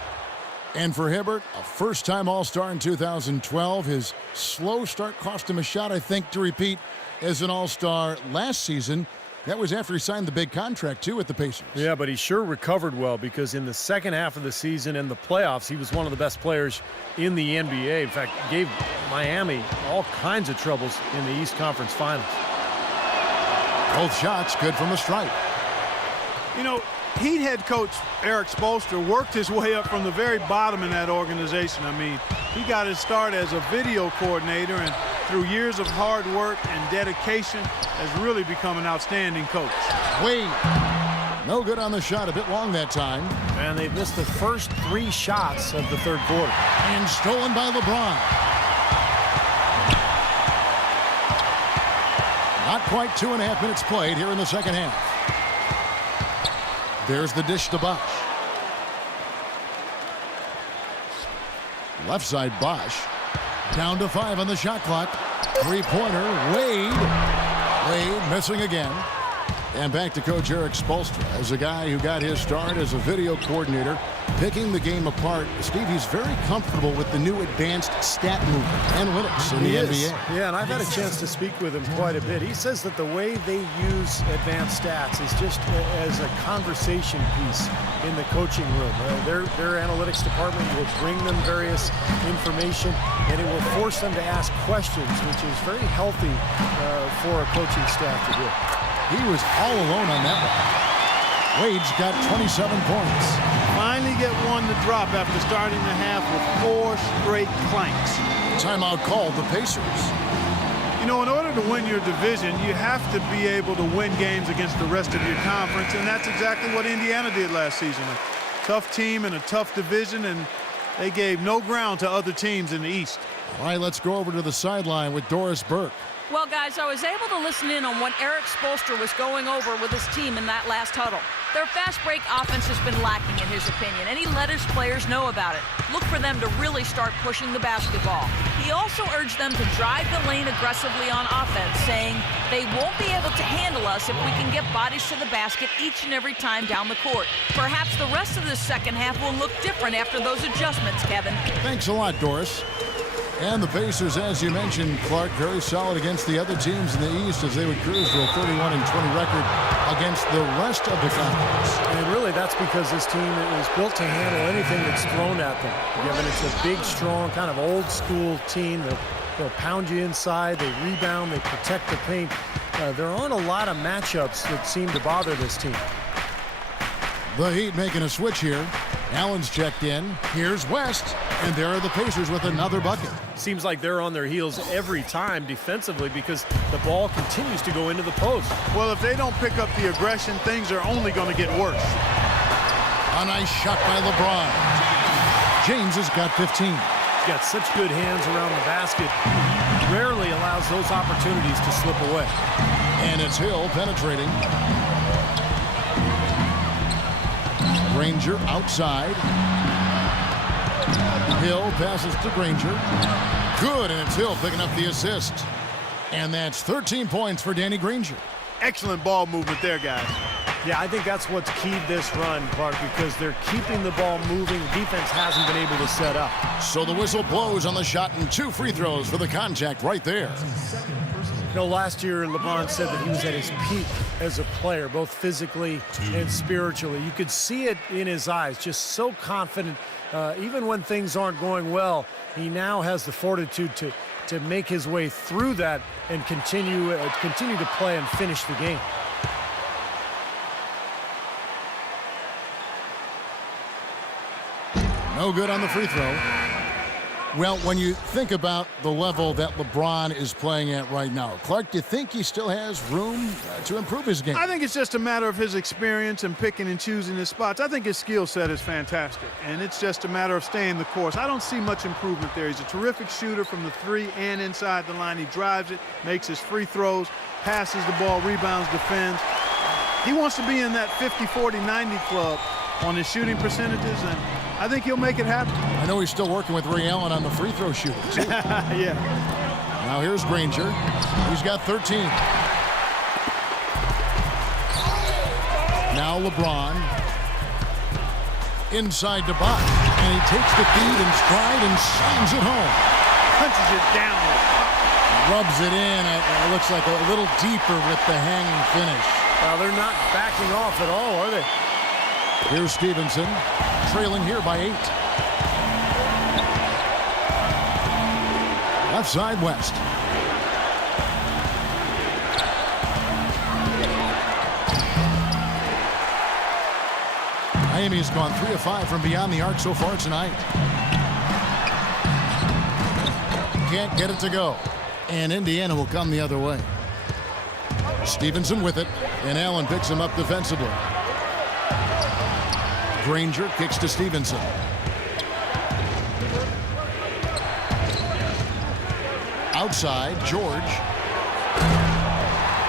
And for Hibbert, a first-time All-Star in 2012. His slow start cost him a shot, I think, to repeat as an All-Star last season. That was after he signed the big contract, too, with the Pacers. Yeah, but he sure recovered well, because in the second half of the season and the playoffs, he was one of the best players in the NBA. In fact, gave Miami all kinds of troubles in the East Conference Finals. Both shots good from the stripe. You know, Heat head coach Erik Spoelstra worked his way up from the very bottom in that organization. I mean, he got his start as a video coordinator, and through years of hard work and dedication has really become an outstanding coach. Wade, no good on the shot, a bit long that time. And they've missed the first 3 shots of the third quarter. And stolen by LeBron. Not quite 2.5 minutes played here in the second half. There's the dish to Bosh. Left side, Bosh. Down to 5 on the shot clock. Three-pointer, Wade. Wade missing again. And back to Coach Erik Spoelstra as a guy who got his start as a video coordinator, picking the game apart. Steve, he's very comfortable with the new advanced stat movement, analytics in the NBA. Yeah, and I've had a chance to speak with him quite a bit. He says that the way they use advanced stats is just as a conversation piece in the coaching room. Their analytics department will bring them various information, and it will force them to ask questions, which is very healthy for a coaching staff to do. He was all alone on that one. Wade's got 27 points. Finally get one to drop after starting the half with 4 straight clanks. Timeout called the Pacers. You know, in order to win your division, you have to be able to win games against the rest of your conference, and that's exactly what Indiana did last season. A tough team in a tough division, and they gave no ground to other teams in the East. All right, let's go over to the sideline with Doris Burke. Well, guys, I was able to listen in on what Erik Spoelstra was going over with his team in that last huddle. Their fast break offense has been lacking, in his opinion, and he let his players know about it. Look for them to really start pushing the basketball. He also urged them to drive the lane aggressively on offense, saying they won't be able to handle us if we can get bodies to the basket each and every time down the court. Perhaps the rest of the second half will look different after those adjustments, Kevin. Thanks a lot, Doris. And the Pacers, as you mentioned, Clark, very solid against the other teams in the East as they would cruise to a 31-20 record against the rest of the conference. And really, that's because this team is built to handle anything that's thrown at them. Given it's a big, strong, kind of old-school team. They'll pound you inside, they rebound, they protect the paint. There aren't a lot of matchups that seem to bother this team. The Heat making a switch here. Allen's checked in. Here's West. And there are the Pacers with another bucket. Seems like they're on their heels every time defensively because the ball continues to go into the post. Well, if they don't pick up the aggression, things are only going to get worse. A nice shot by LeBron. James has got 15. He's got such good hands around the basket. He rarely allows those opportunities to slip away. And it's Hill penetrating. Granger outside. Hill passes to Granger. Good, and it's Hill picking up the assist. And that's 13 points for Danny Granger. Excellent ball movement there, guys. Yeah, I think that's what's keyed this run, Clark, because they're keeping the ball moving. Defense hasn't been able to set up. So the whistle blows on the shot and 2 free throws for the contact right there. You know, last year, LeBron said that he was at his peak as a player, both physically and spiritually. You could see it in his eyes, just so confident. Even when things aren't going well, he now has the fortitude to make his way through that and continue to play and finish the game. No good on the free throw. Well, when you think about the level that LeBron is playing at right now, Clark, do you think he still has room to improve his game? I think it's just a matter of his experience and picking and choosing his spots. I think his skill set is fantastic, and it's just a matter of staying the course. I don't see much improvement there. He's a terrific shooter from the three and inside the line. He drives it, makes his free throws, passes the ball, rebounds, defends. He wants to be in that 50, 40, 90 club on his shooting percentages, and I think he'll make it happen. I know he's still working with Ray Allen on the free throw shooting, too. Yeah. Now here's Granger. He's got 13. Now LeBron. Inside to Bosh. And he takes the feed in stride and slams it home. Punches it down. Rubs it in. It looks like a little deeper with the hanging finish. Well, they're not backing off at all, are they? Here's Stevenson, trailing here by 8. Left side, West. Miami has gone 3 of 5 from beyond the arc so far tonight. Can't get it to go. And Indiana will come the other way. Stevenson with it, and Allen picks him up defensively. Granger kicks to Stevenson. Outside, George.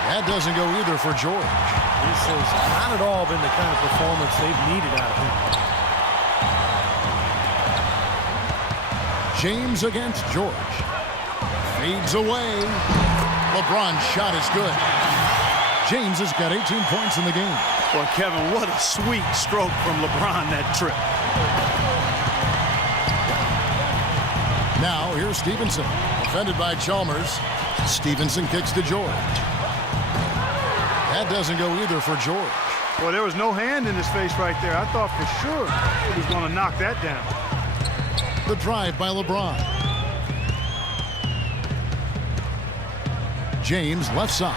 That doesn't go either for George. This has not at all been the kind of performance they've needed out of him. James against George. Fades away. LeBron's shot is good. James has got 18 points in the game. Boy, Kevin, what a sweet stroke from LeBron that trip. Now, here's Stevenson. Defended by Chalmers. Stevenson kicks to George. That doesn't go either for George. Well, there was no hand in his face right there. I thought for sure he was going to knock that down. The drive by LeBron. James left side.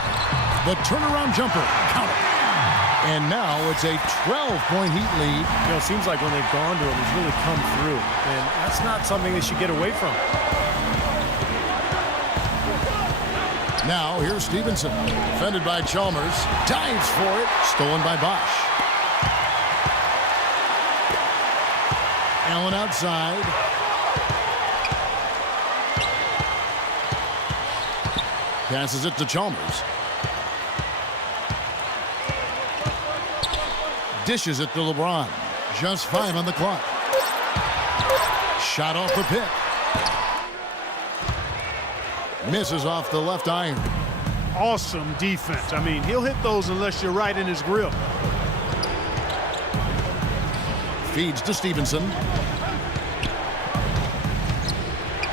The turnaround jumper. Count it. And now it's a 12-point Heat lead. You know, it seems like when they've gone to him, he's really come through. And that's not something they should get away from. Now, here's Stevenson. Defended by Chalmers. Dives for it. Stolen by Bosh. Allen outside. Passes it to Chalmers. Dishes it to LeBron. Just 5 on the clock. Shot off the pick. Misses off the left iron. Awesome defense. I mean, he'll hit those unless you're right in his grill. Feeds to Stevenson.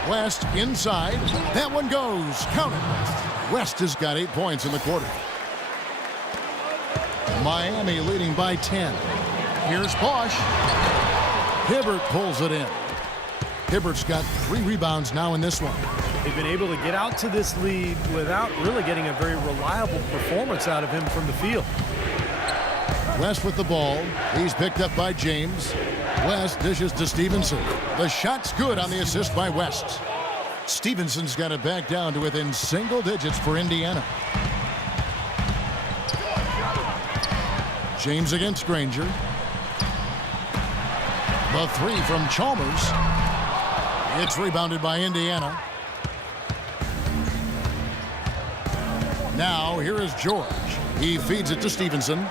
West inside. That one goes. Count it. West has got 8 points in the quarter. Miami leading by 10. Here's Bosh. Hibbert pulls it in. Hibbert's got 3 rebounds now in this one. They've been able to get out to this lead without really getting a very reliable performance out of him from the field. West with the ball. He's picked up by James. West dishes to Stevenson. The shot's good on the assist by West. Stevenson's got it back down to within single digits for Indiana. James against Granger. The 3 from Chalmers. It's rebounded by Indiana. Now, here is George. He feeds it to Stevenson.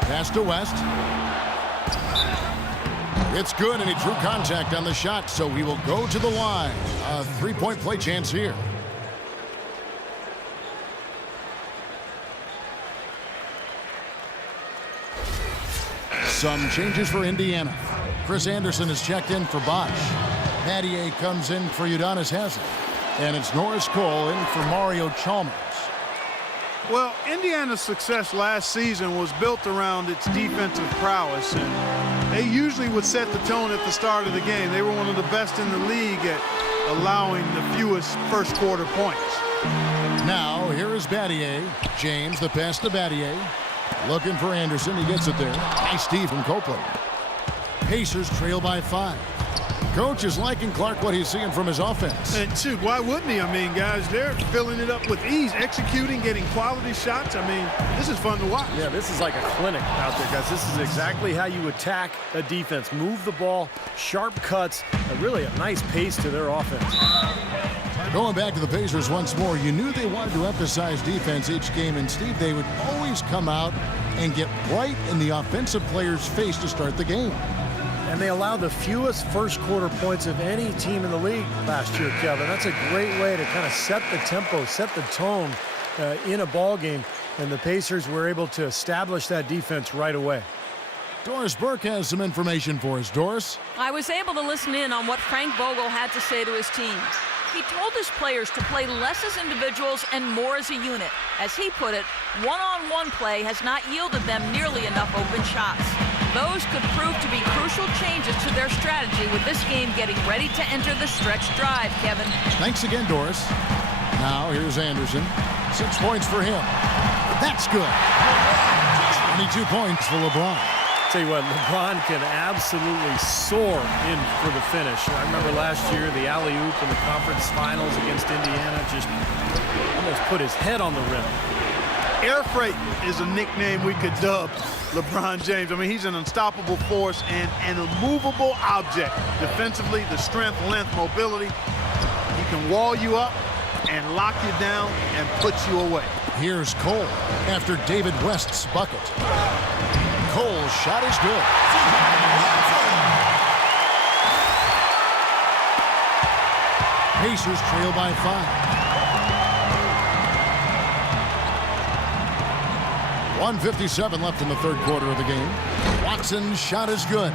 Pass to West. It's good, and he drew contact on the shot, so he will go to the line. A 3-point play chance here. Some changes for Indiana. Chris Anderson is checked in for Bosh. Battier comes in for Udonis Haslem. And it's Norris Cole in for Mario Chalmers. Well, Indiana's success last season was built around its defensive prowess, and they usually would set the tone at the start of the game. They were one of the best in the league at allowing the fewest first quarter points. Now, here is Battier. James, the pass to Battier. Looking for Anderson. He gets it there. Nice Steve from Copeland. Pacers trail by 5. Coach is liking Clark what he's seeing from his offense. And shoot, why wouldn't he? I mean, guys, they're filling it up with ease, executing, getting quality shots. I mean, this is fun to watch. Yeah, this is like a clinic out there, guys. This is exactly how you attack a defense. Move the ball, sharp cuts, and really a nice pace to their offense. Going back to the Pacers once more, you knew they wanted to emphasize defense each game, and Steve, they would always come out and get right in the offensive player's face to start the game. And they allowed the fewest first quarter points of any team in the league last year, Kevin. That's a great way to kind of set the tempo, set the tone in a ball game. And the Pacers were able to establish that defense right away. Doris Burke has some information for us. Doris? I was able to listen in on what Frank Vogel had to say to his team. He told his players to play less as individuals and more as a unit. As he put it, one-on-one play has not yielded them nearly enough open shots. Those could prove to be crucial changes to their strategy with this game getting ready to enter the stretch drive, Kevin. Thanks again, Doris. Now, here's Anderson. 6 points for him. That's good. 22 points for LeBron. Tell you what, LeBron can absolutely soar in for the finish. I remember last year, the alley-oop in the conference finals against Indiana just almost put his head on the rim. Air freight is a nickname we could dub LeBron James. I mean, he's an unstoppable force and an immovable object. Defensively, the strength, length, mobility. He can wall you up and lock you down and put you away. Here's Cole after David West's bucket. Cole's shot is good. Pacers trail by 5. 1:57 left in the third quarter of the game. Watson's shot is good.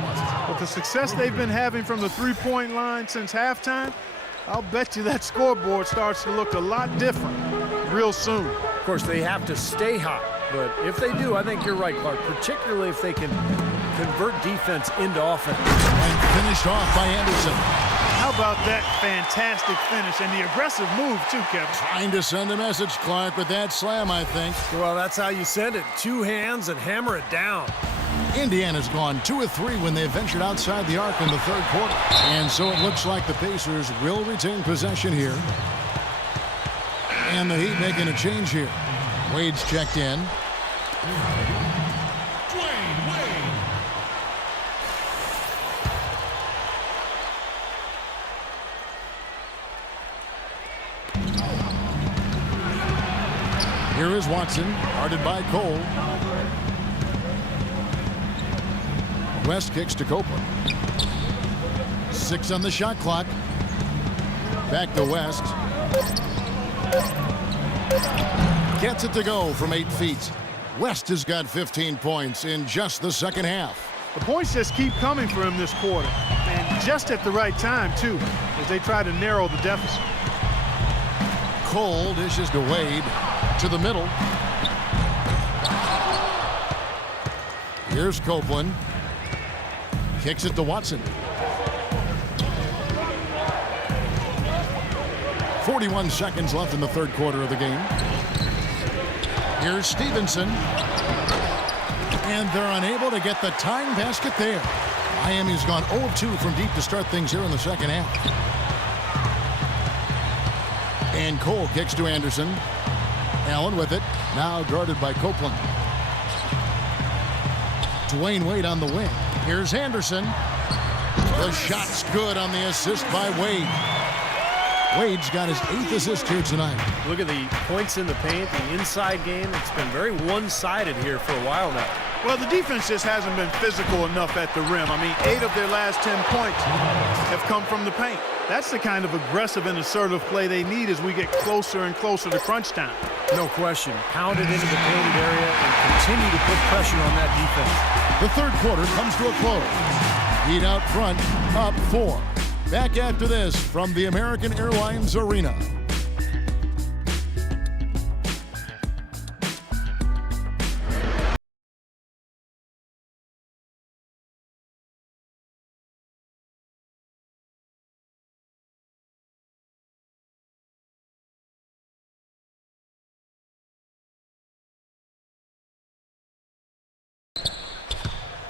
With the success they've been having from the three-point line since halftime, I'll bet you that scoreboard starts to look a lot different real soon. Of course, they have to stay hot, but if they do, I think you're right, Clark, particularly if they can convert defense into offense. And finished off by Anderson. How about that fantastic finish and the aggressive move, too, Kevin? Trying to send a message, Clark, with that slam, I think. Well, that's how you send it. 2 hands and hammer it down. Indiana's gone 2 of 3 when they ventured outside the arc in the third quarter. And so it looks like the Pacers will retain possession here. And the Heat making a change here. Wade's checked in. Dwayne Wade. Here is Watson, guarded by Cole. West kicks to Copeland. 6 on the shot clock. Back to West. Gets it to go from 8 feet. West has got 15 points in just the second half. The points just keep coming for him this quarter, and just at the right time, too, as they try to narrow the deficit. Cole dishes to Wade. To the middle. Here's Copeland. Kicks it to Watson. 41 seconds left in the third quarter of the game. Here's Stevenson. And they're unable to get the tying basket there. Miami's gone 0 of 2 from deep to start things here in the second half. And Cole kicks to Anderson. Allen with it, now guarded by Copeland. Dwayne Wade on the wing. Here's Anderson. The shot's good on the assist by Wade. Wade's got his 8th assist here tonight. Look at the points in the paint, the inside game. It's been very one-sided here for a while now. Well, the defense just hasn't been physical enough at the rim. I mean, 8 of their last 10 points have come from the paint. That's the kind of aggressive and assertive play they need as we get closer and closer to crunch time. No question. Pound it into the painted area and continue to put pressure on that defense. The third quarter comes to a close. Heat out front, up 4. Back after this from the American Airlines Arena.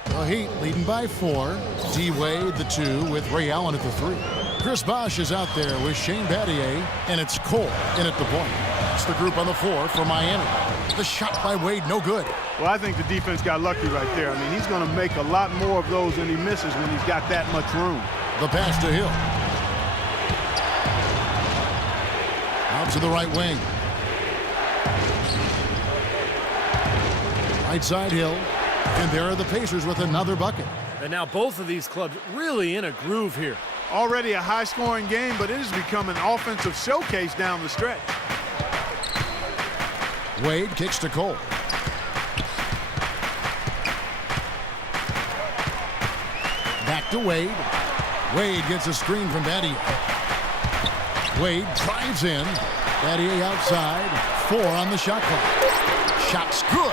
The Heat leading by 4. D-Wade the 2 with Ray Allen at the 3. Chris Bosh is out there with Shane Battier, and it's Cole in at the point. It's the group on the floor for Miami. The shot by Wade, no good. Well, I think the defense got lucky right there. I mean, he's going to make a lot more of those than he misses when he's got that much room. The pass to Hill. Out to the right wing. Right side Hill. And there are the Pacers with another bucket. And now both of these clubs really in a groove here. Already a high-scoring game, but it has become an offensive showcase down the stretch. Wade kicks to Cole. Back to Wade. Wade gets a screen from Battier. Wade drives in. Battier outside. 4 on the shot clock. Shot's good.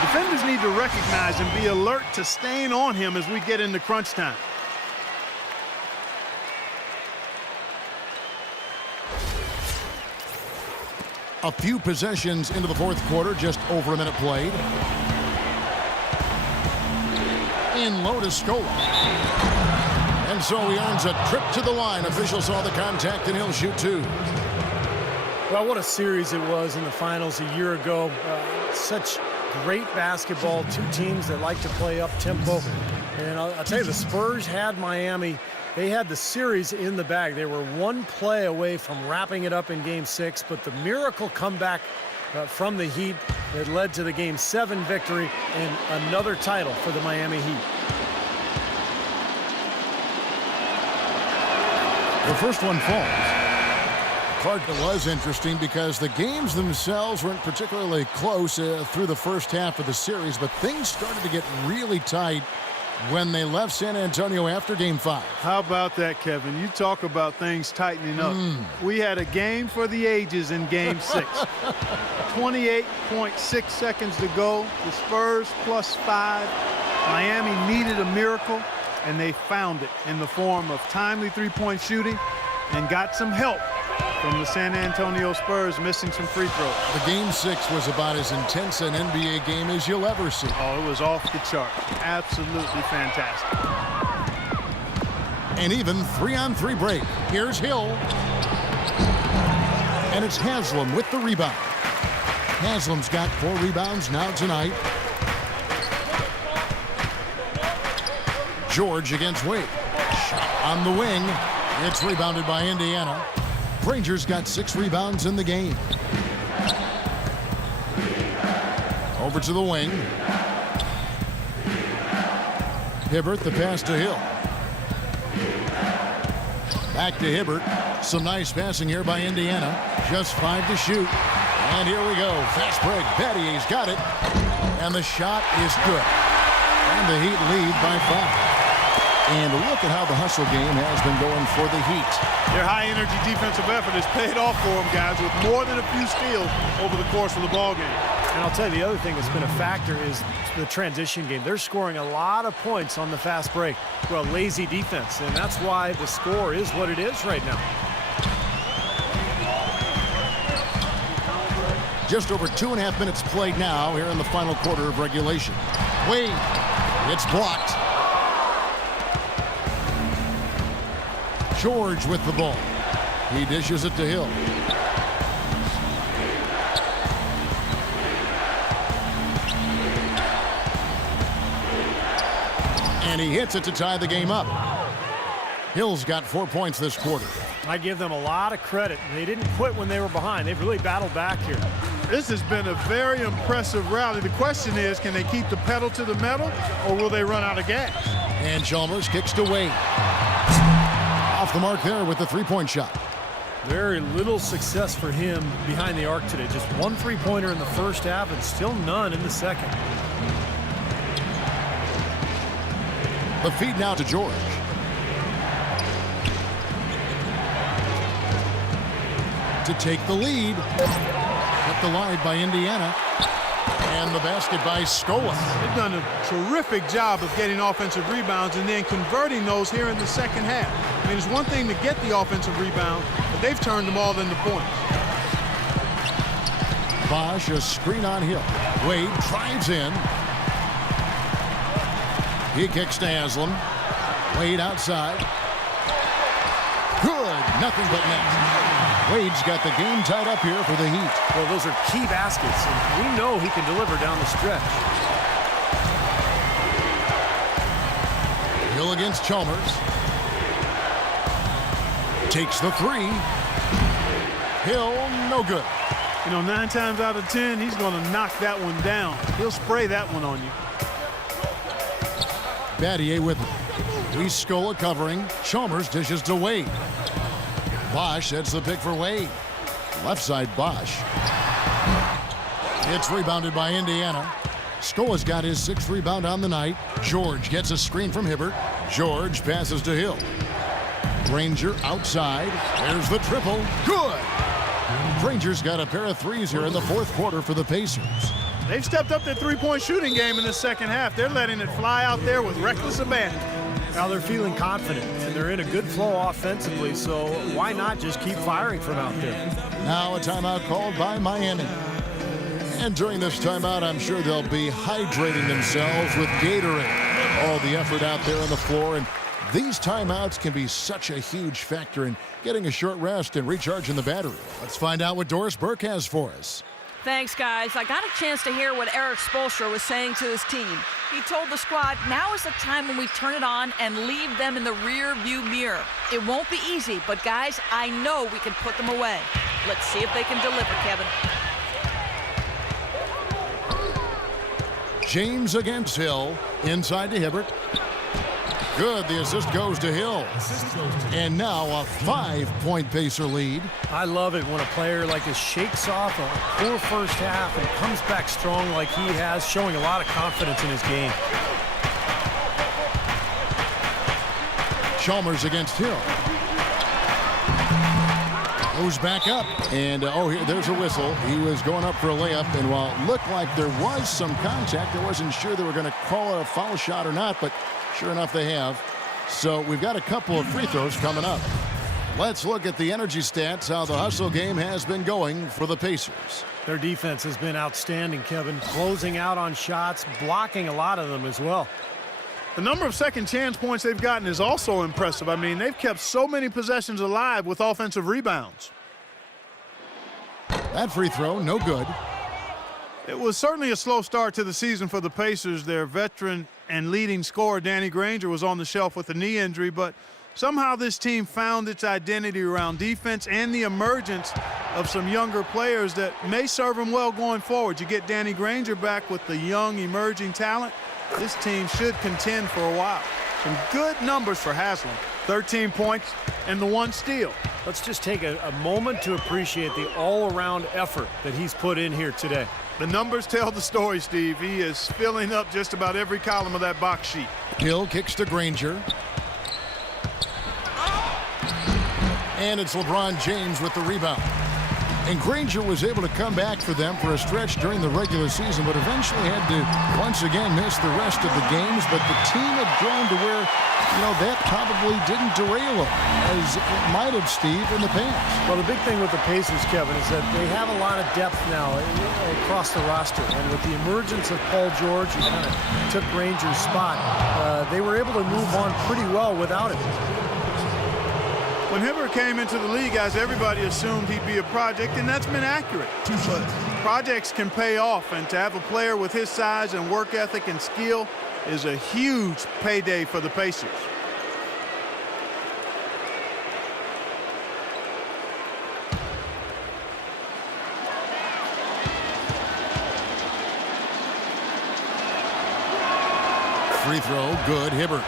Defenders need to recognize and be alert to staying on him as we get into crunch time. A few possessions into the fourth quarter, just over a minute played. In low to Scola. And so he earns a trip to the line. Officials saw the contact and he'll shoot 2. Well, what a series it was in the finals a year ago. Such great basketball, two teams that like to play up-tempo. And I'll tell you, the Spurs had Miami. They had the series in the bag. They were one play away from wrapping it up in Game 6, but the miracle comeback from the Heat that led to the Game 7 victory and another title for the Miami Heat. The first one falls. Clark, it was interesting because the games themselves weren't particularly close through the first half of the series, but things started to get really tight when they left San Antonio after Game 5. How about that, Kevin? You talk about things tightening up. We had a game for the ages in Game 6. 28.6 seconds to go. The Spurs +5. Miami needed a miracle, and they found it in the form of timely three-point shooting and got some help from the San Antonio Spurs missing some free throws. The Game 6 was about as intense an NBA game as you'll ever see. Oh, it was off the chart. Absolutely fantastic. And even 3-on-3 break. Here's Hill. And it's Haslam with the rebound. Haslam's got 4 rebounds now tonight. George against Wade. Shot on the wing. It's rebounded by Indiana. Rangers got 6 rebounds in the game. Over to the wing. Hibbert, the pass to Hill. Back to Hibbert. Some nice passing here by Indiana. Just 5 to shoot. And here we go. Fast break. Battier's got it. And the shot is good. And the Heat lead by 5. And look at how the hustle game has been going for the Heat. Their high-energy defensive effort has paid off for them, guys, with more than a few steals over the course of the ball game. And I'll tell you, the other thing that's been a factor is the transition game. They're scoring a lot of points on the fast break for a lazy defense, and that's why the score is what it is right now. Just over 2.5 minutes played now here in the final quarter of regulation. Wade, it's blocked. George with the ball. He dishes it to Hill. And he hits it to tie the game up. Hill's got 4 points this quarter. I give them a lot of credit. They didn't quit when they were behind. They've really battled back here. This has been a very impressive rally. The question is, can they keep the pedal to the metal, or will they run out of gas? And Chalmers kicks to Wade. Off the mark there with the three-point shot. Very little success for him behind the arc today. Just 1 3-pointer in the first half and still none in the second. The feed now to George. To take the lead. Kept alive by Indiana. And the basket by Scola. They've done a terrific job of getting offensive rebounds and then converting those here in the second half. I mean, it's one thing to get the offensive rebound, but they've turned them all into points. Bosh, a screen on Hill. Wade drives in. He kicks to Haslam. Wade outside. Good. Nothing but net. Wade's got the game tied up here for the Heat. Well, those are key baskets, and we know he can deliver down the stretch. Hill against Chalmers. Takes the three. Hill, no good. You know, 9 times out of 10, he's going to knock that one down. He'll spray that one on you. Battier with him. Scola covering. Chalmers dishes to Wade. Bosch sets the pick for Wade. Left side Bosch. It's rebounded by Indiana. Scola's got his 6th rebound on the night. George gets a screen from Hibbert. George passes to Hill. Granger outside. There's the triple. Good. Granger's got a pair of threes here in the 4th quarter for the Pacers. They've stepped up their three-point shooting game in the second half. They're letting it fly out there with reckless abandon. Now they're feeling confident, and they're in a good flow offensively, so why not just keep firing from out there? Now a timeout called by Miami. And during this timeout, I'm sure they'll be hydrating themselves with Gatorade. All the effort out there on the floor, and these timeouts can be such a huge factor in getting a short rest and recharging the battery. Let's find out what Doris Burke has for us. Thanks, guys. I got a chance to hear what Eric Spoelstra was saying to his team. He told the squad, now is the time when we turn it on and leave them in the rear view mirror. It won't be easy, but guys, I know we can put them away. Let's see if they can deliver, Kevin. James against Hill. Inside to Hibbert. Good. The assist goes to Hill. And now a 5-point Pacer lead. I love it when a player like this shakes off a poor first half and comes back strong like he has, showing a lot of confidence in his game. Chalmers against Hill. Goes back up. And, there's a whistle. He was going up for a layup. And while it looked like there was some contact, I wasn't sure they were going to call it a foul shot or not, but sure enough, they have. So we've got a couple of free throws coming up. Let's look at the energy stats, how the hustle game has been going for the Pacers. Their defense has been outstanding, Kevin. Closing out on shots, blocking a lot of them as well. The number of second chance points they've gotten is also impressive. I mean, they've kept so many possessions alive with offensive rebounds. That free throw, no good. It was certainly a slow start to the season for the Pacers. Their veteran and leading scorer, Danny Granger, was on the shelf with a knee injury, but somehow this team found its identity around defense and the emergence of some younger players that may serve them well going forward. You get Danny Granger back with the young, emerging talent, this team should contend for a while. Some good numbers for Haslam. 13 points and the 1 steal. Let's just take a moment to appreciate the all-around effort that he's put in here today. The numbers tell the story, Steve. He is filling up just about every column of that box sheet. Hill kicks to Granger. And it's LeBron James with the rebound. And Granger was able to come back for them for a stretch during the regular season, but eventually had to once again miss the rest of the games. But the team had grown to where, that probably didn't derail them, as it might have, Steve, in the past. Well, the big thing with the Pacers, Kevin, is that they have a lot of depth now across the roster. And with the emergence of Paul George, who kind of took Granger's spot, they were able to move on pretty well without him. When Hibbert came into the league, guys, everybody assumed he'd be a project, and that's been accurate. But projects can pay off, and to have a player with his size and work ethic and skill is a huge payday for the Pacers. Free throw, good. Hibbert.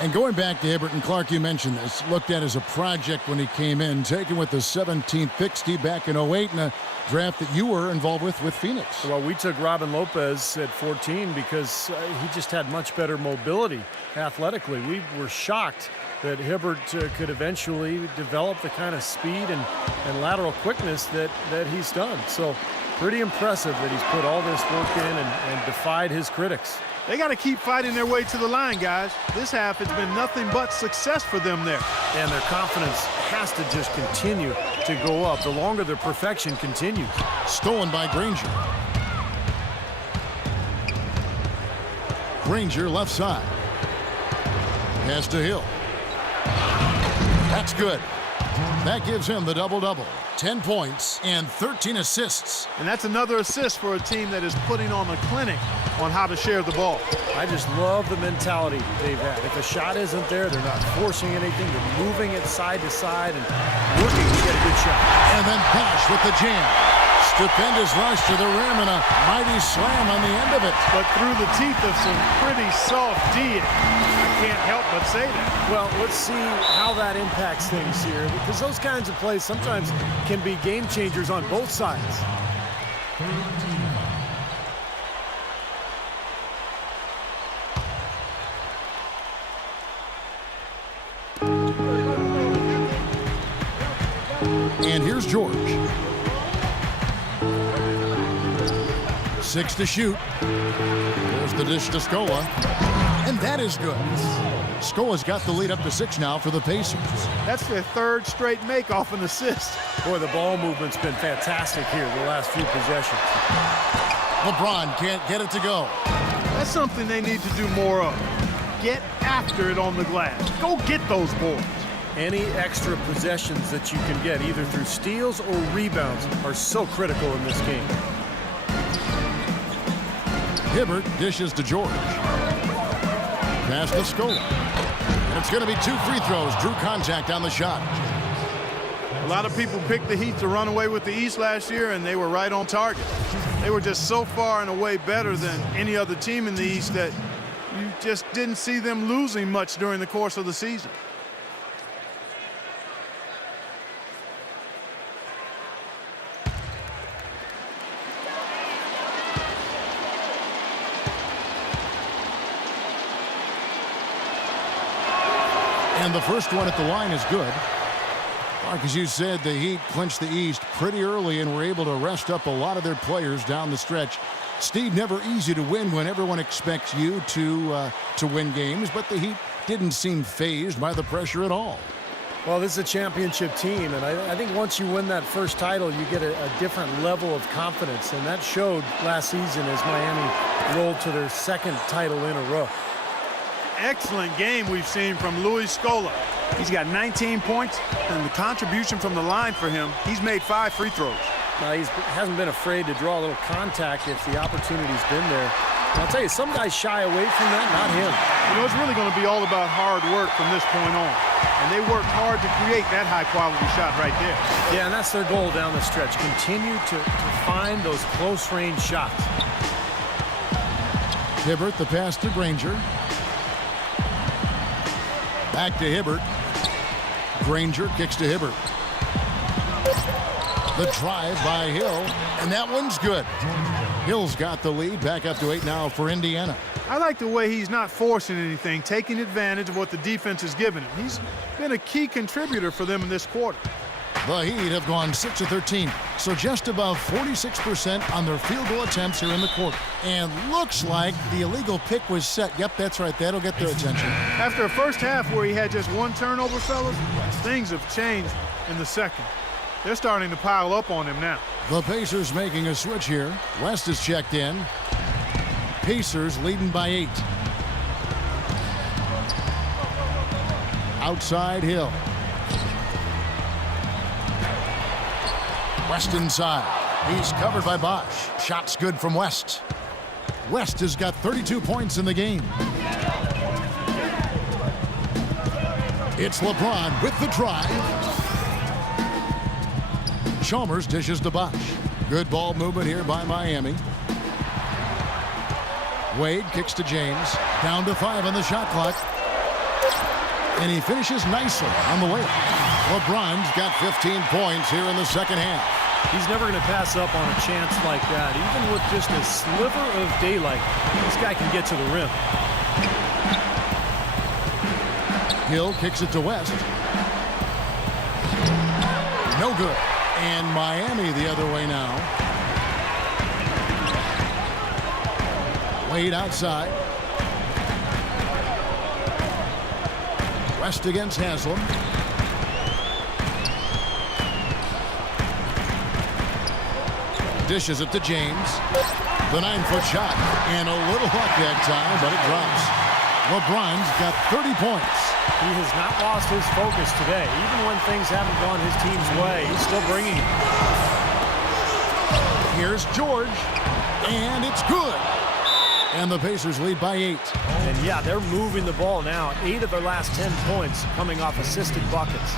And going back to Hibbert, and Clark, you mentioned this, looked at as a project when he came in, taken with the 17th pick, Steve, back in 08 in a draft that you were involved with Phoenix. Well, we took Robin Lopez at 14 because he just had much better mobility athletically. We were shocked that Hibbert could eventually develop the kind of speed and lateral quickness that he's done. So pretty impressive that he's put all this work in and defied his critics. They got to keep fighting their way to the line, guys. This half has been nothing but success for them there. And their confidence has to just continue to go up the longer their perfection continues. Stolen by Granger. Granger left side. Pass to Hill. That's good. That gives him the double-double. 10 points and 13 assists. And that's another assist for a team that is putting on a clinic on how to share the ball. I just love the mentality they've had. If a shot isn't there, they're not forcing anything. They're moving it side to side and working to get a good shot. And then Bosh with the jam. Stupendous rush to the rim and a mighty slam on the end of it. But through the teeth of some pretty soft D. I can't help but say that. Well, let's see how that impacts things here, because those kinds of plays sometimes can be game changers on both sides. And here's George. 6 to shoot. There's the dish to Scola. And that is good. Scola's got the lead up to 6 now for the Pacers. That's their third straight make off an assist. Boy, the ball movement's been fantastic here the last few possessions. LeBron can't get it to go. That's something they need to do more of. Get after it on the glass. Go get those boards. Any extra possessions that you can get, either through steals or rebounds, are so critical in this game. Hibbert dishes to George. Pass to Scola. And it's going to be 2 free throws. Drew contact on the shot. A lot of people picked the Heat to run away with the East last year, and they were right on target. They were just so far and away better than any other team in the East that you just didn't see them losing much during the course of the season. And the first one at the line is good. Mark, as you said, the Heat clinched the East pretty early and were able to rest up a lot of their players down the stretch. Steve, never easy to win when everyone expects you to win games, but the Heat didn't seem fazed by the pressure at all. Well, this is a championship team, and I think once you win that first title, you get a different level of confidence, and that showed last season as Miami rolled to their second title in a row. Excellent game we've seen from Luis Scola. He's got 19 points, and the contribution from the line for him, he's made 5 free throws. Now, he hasn't been afraid to draw a little contact if the opportunity's been there. And I'll tell you, some guys shy away from that, not him. You know, it's really going to be all about hard work from this point on. And they worked hard to create that high-quality shot right there. Yeah, and that's their goal down the stretch. Continue to find those close-range shots. Hibbert, the pass to Granger. Back to Hibbert. Granger kicks to Hibbert. The drive by Hill, and that one's good. Hill's got the lead, back up to 8 now for Indiana. I like the way he's not forcing anything, taking advantage of what the defense has given him. He's been a key contributor for them in this quarter. The Heat have gone 6 of 13, so just above 46% on their field goal attempts here in the quarter. And looks like the illegal pick was set. Yep, that's right. That'll get their attention. After a first half where he had just 1 turnover, fellas, things have changed in the second. They're starting to pile up on him now. The Pacers making a switch here. West is checked in. Pacers leading by 8. Outside Hill. West inside. He's covered by Bosh. Shot's good from West. West has got 32 points in the game. It's LeBron with the drive. Chalmers dishes to Bosh. Good ball movement here by Miami. Wade kicks to James. Down to 5 on the shot clock. And he finishes nicely on the layup. LeBron's got 15 points here in the second half. He's never going to pass up on a chance like that. Even with just a sliver of daylight, this guy can get to the rim. Hill kicks it to West. No good. And Miami the other way now. Wade outside. West against Haslam. Dishes it to James. The 9-foot shot. And a little luck that time, but it drops. LeBron's got 30 points. He has not lost his focus today. Even when things haven't gone his team's way, he's still bringing it. Here's George, and it's good. And the Pacers lead by 8. And yeah, they're moving the ball now. 8 of their last 10 points coming off assisted buckets.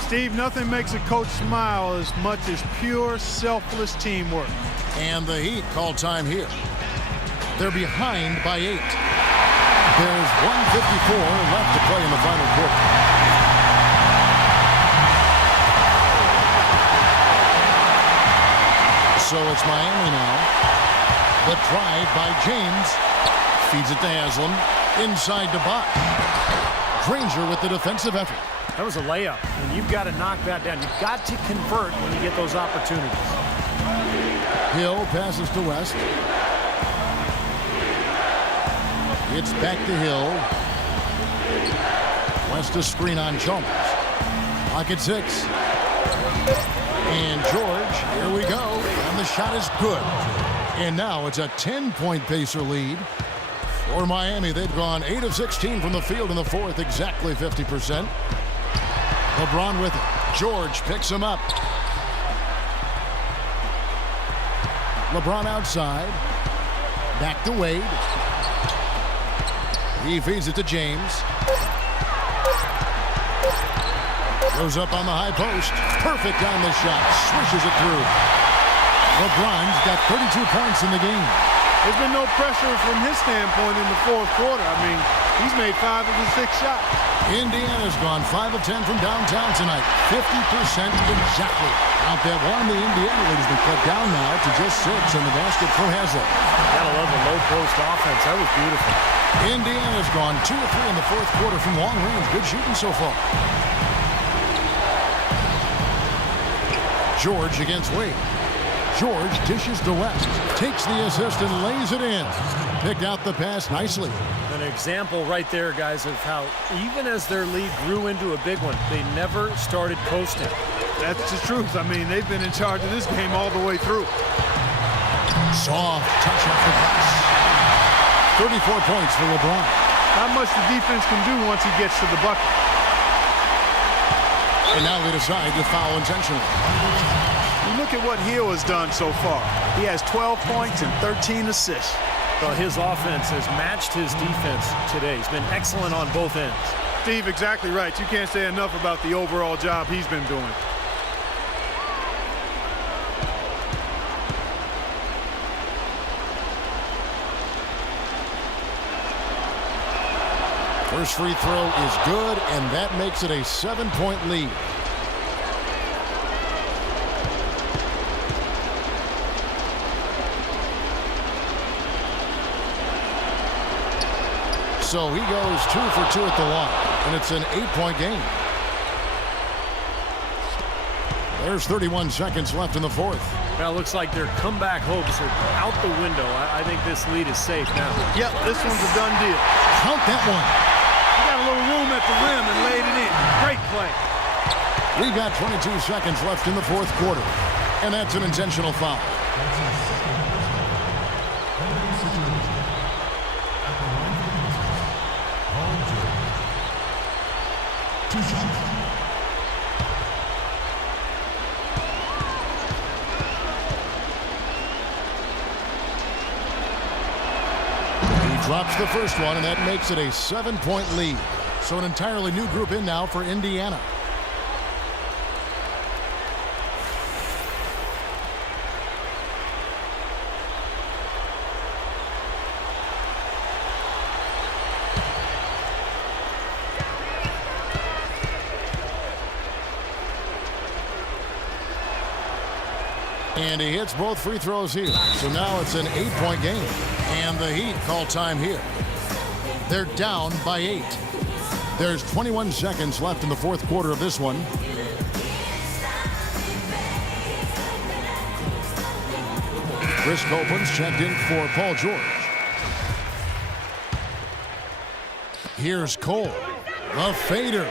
Steve, nothing makes a coach smile as much as pure, selfless teamwork. And the Heat call time here. They're behind by 8. There's 1:54 left to play in the final quarter. So it's Miami now. The drive by James. Feeds it to Haslam. Inside to Bach. Granger with the defensive effort. That was a layup, and you've got to knock that down. You've got to convert when you get those opportunities. Hill passes to West. It's back to Hill. West a screen on Chalmers. Clock at 6. And George, here we go. And the shot is good. And now it's a 10-point Pacer lead. For Miami, they've gone 8 of 16 from the field in the fourth, exactly 50%. LeBron with it. George picks him up. LeBron outside. Back to Wade. He feeds it to James. Goes up on the high post. Perfect on the shot. Swishes it through. LeBron's got 32 points in the game. There's been no pressure from his standpoint in the fourth quarter. I mean, he's made 5 of the 6 shots. Indiana's gone 5 of 10 from downtown tonight. 50% exactly. Out that one, the Indiana lead has been cut down now to just 6 in the basket for Haslam. Gotta love the low post offense. That was beautiful. Indiana's gone 2 of 3 in the fourth quarter from long range. Good shooting so far. George against Wade. George dishes to West. Takes the assist and lays it in. Picked out the pass nicely. An example right there, guys, of how even as their lead grew into a big one, they never started coasting. That's the truth. I mean, they've been in charge of this game all the way through. Soft touch off the glass. 34 points for LeBron. Not much the defense can do once he gets to the bucket. And now they decide to foul intentionally. You look at what Hill has done so far. He has 12 points and 13 assists. Well, his offense has matched his defense today. He's been excellent on both ends. Steve, exactly right. You can't say enough about the overall job he's been doing. First free throw is good, and that makes it a 7-point lead. So he goes 2 for 2 at the line, and it's an 8-point game. There's 31 seconds left in the fourth. Well, it looks like their comeback hopes are out the window. I think this lead is safe now. Yep, this one's a done deal. Count that one. He got a little room at the rim and laid it in. Great play. We've got 22 seconds left in the fourth quarter, and that's an intentional foul. Drops the first one, and that makes it a 7-point lead. So an entirely new group in now for Indiana. And he hits both free throws here. So now it's an 8-point game. And the Heat call time here. They're down by 8. There's 21 seconds left in the fourth quarter of this one. Chris Copeland's checked in for Paul George. Here's Cole. The fader.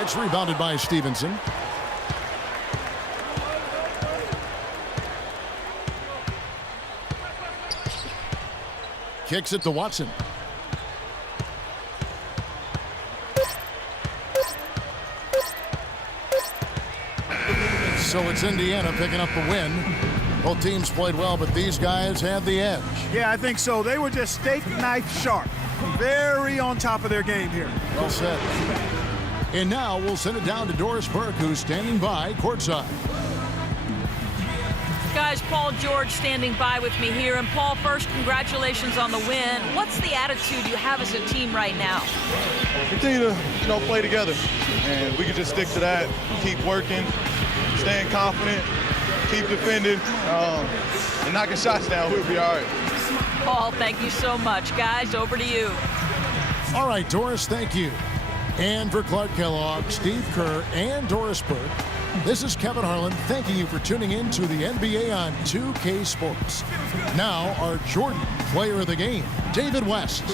It's rebounded by Stevenson. Kicks it to Watson. so it's Indiana picking up the win. Both teams played well, but these guys had the edge. Yeah, I think so. They were just steak knife sharp. Very on top of their game here. Well said. And now we'll send it down to Doris Burke, who's standing by courtside. Guys, Paul George standing by with me here. And Paul, first, congratulations on the win. What's the attitude you have as a team right now? Continue to, play together. And we can just stick to that, keep working, staying confident, keep defending, and knocking shots down. We'll be all right. Paul, thank you so much. Guys, over to you. All right, Doris, thank you. And for Clark Kellogg, Steve Kerr, and Doris Burke, this is Kevin Harlan thanking you for tuning in to the NBA on 2K Sports. Now, our Jordan player of the game, David West.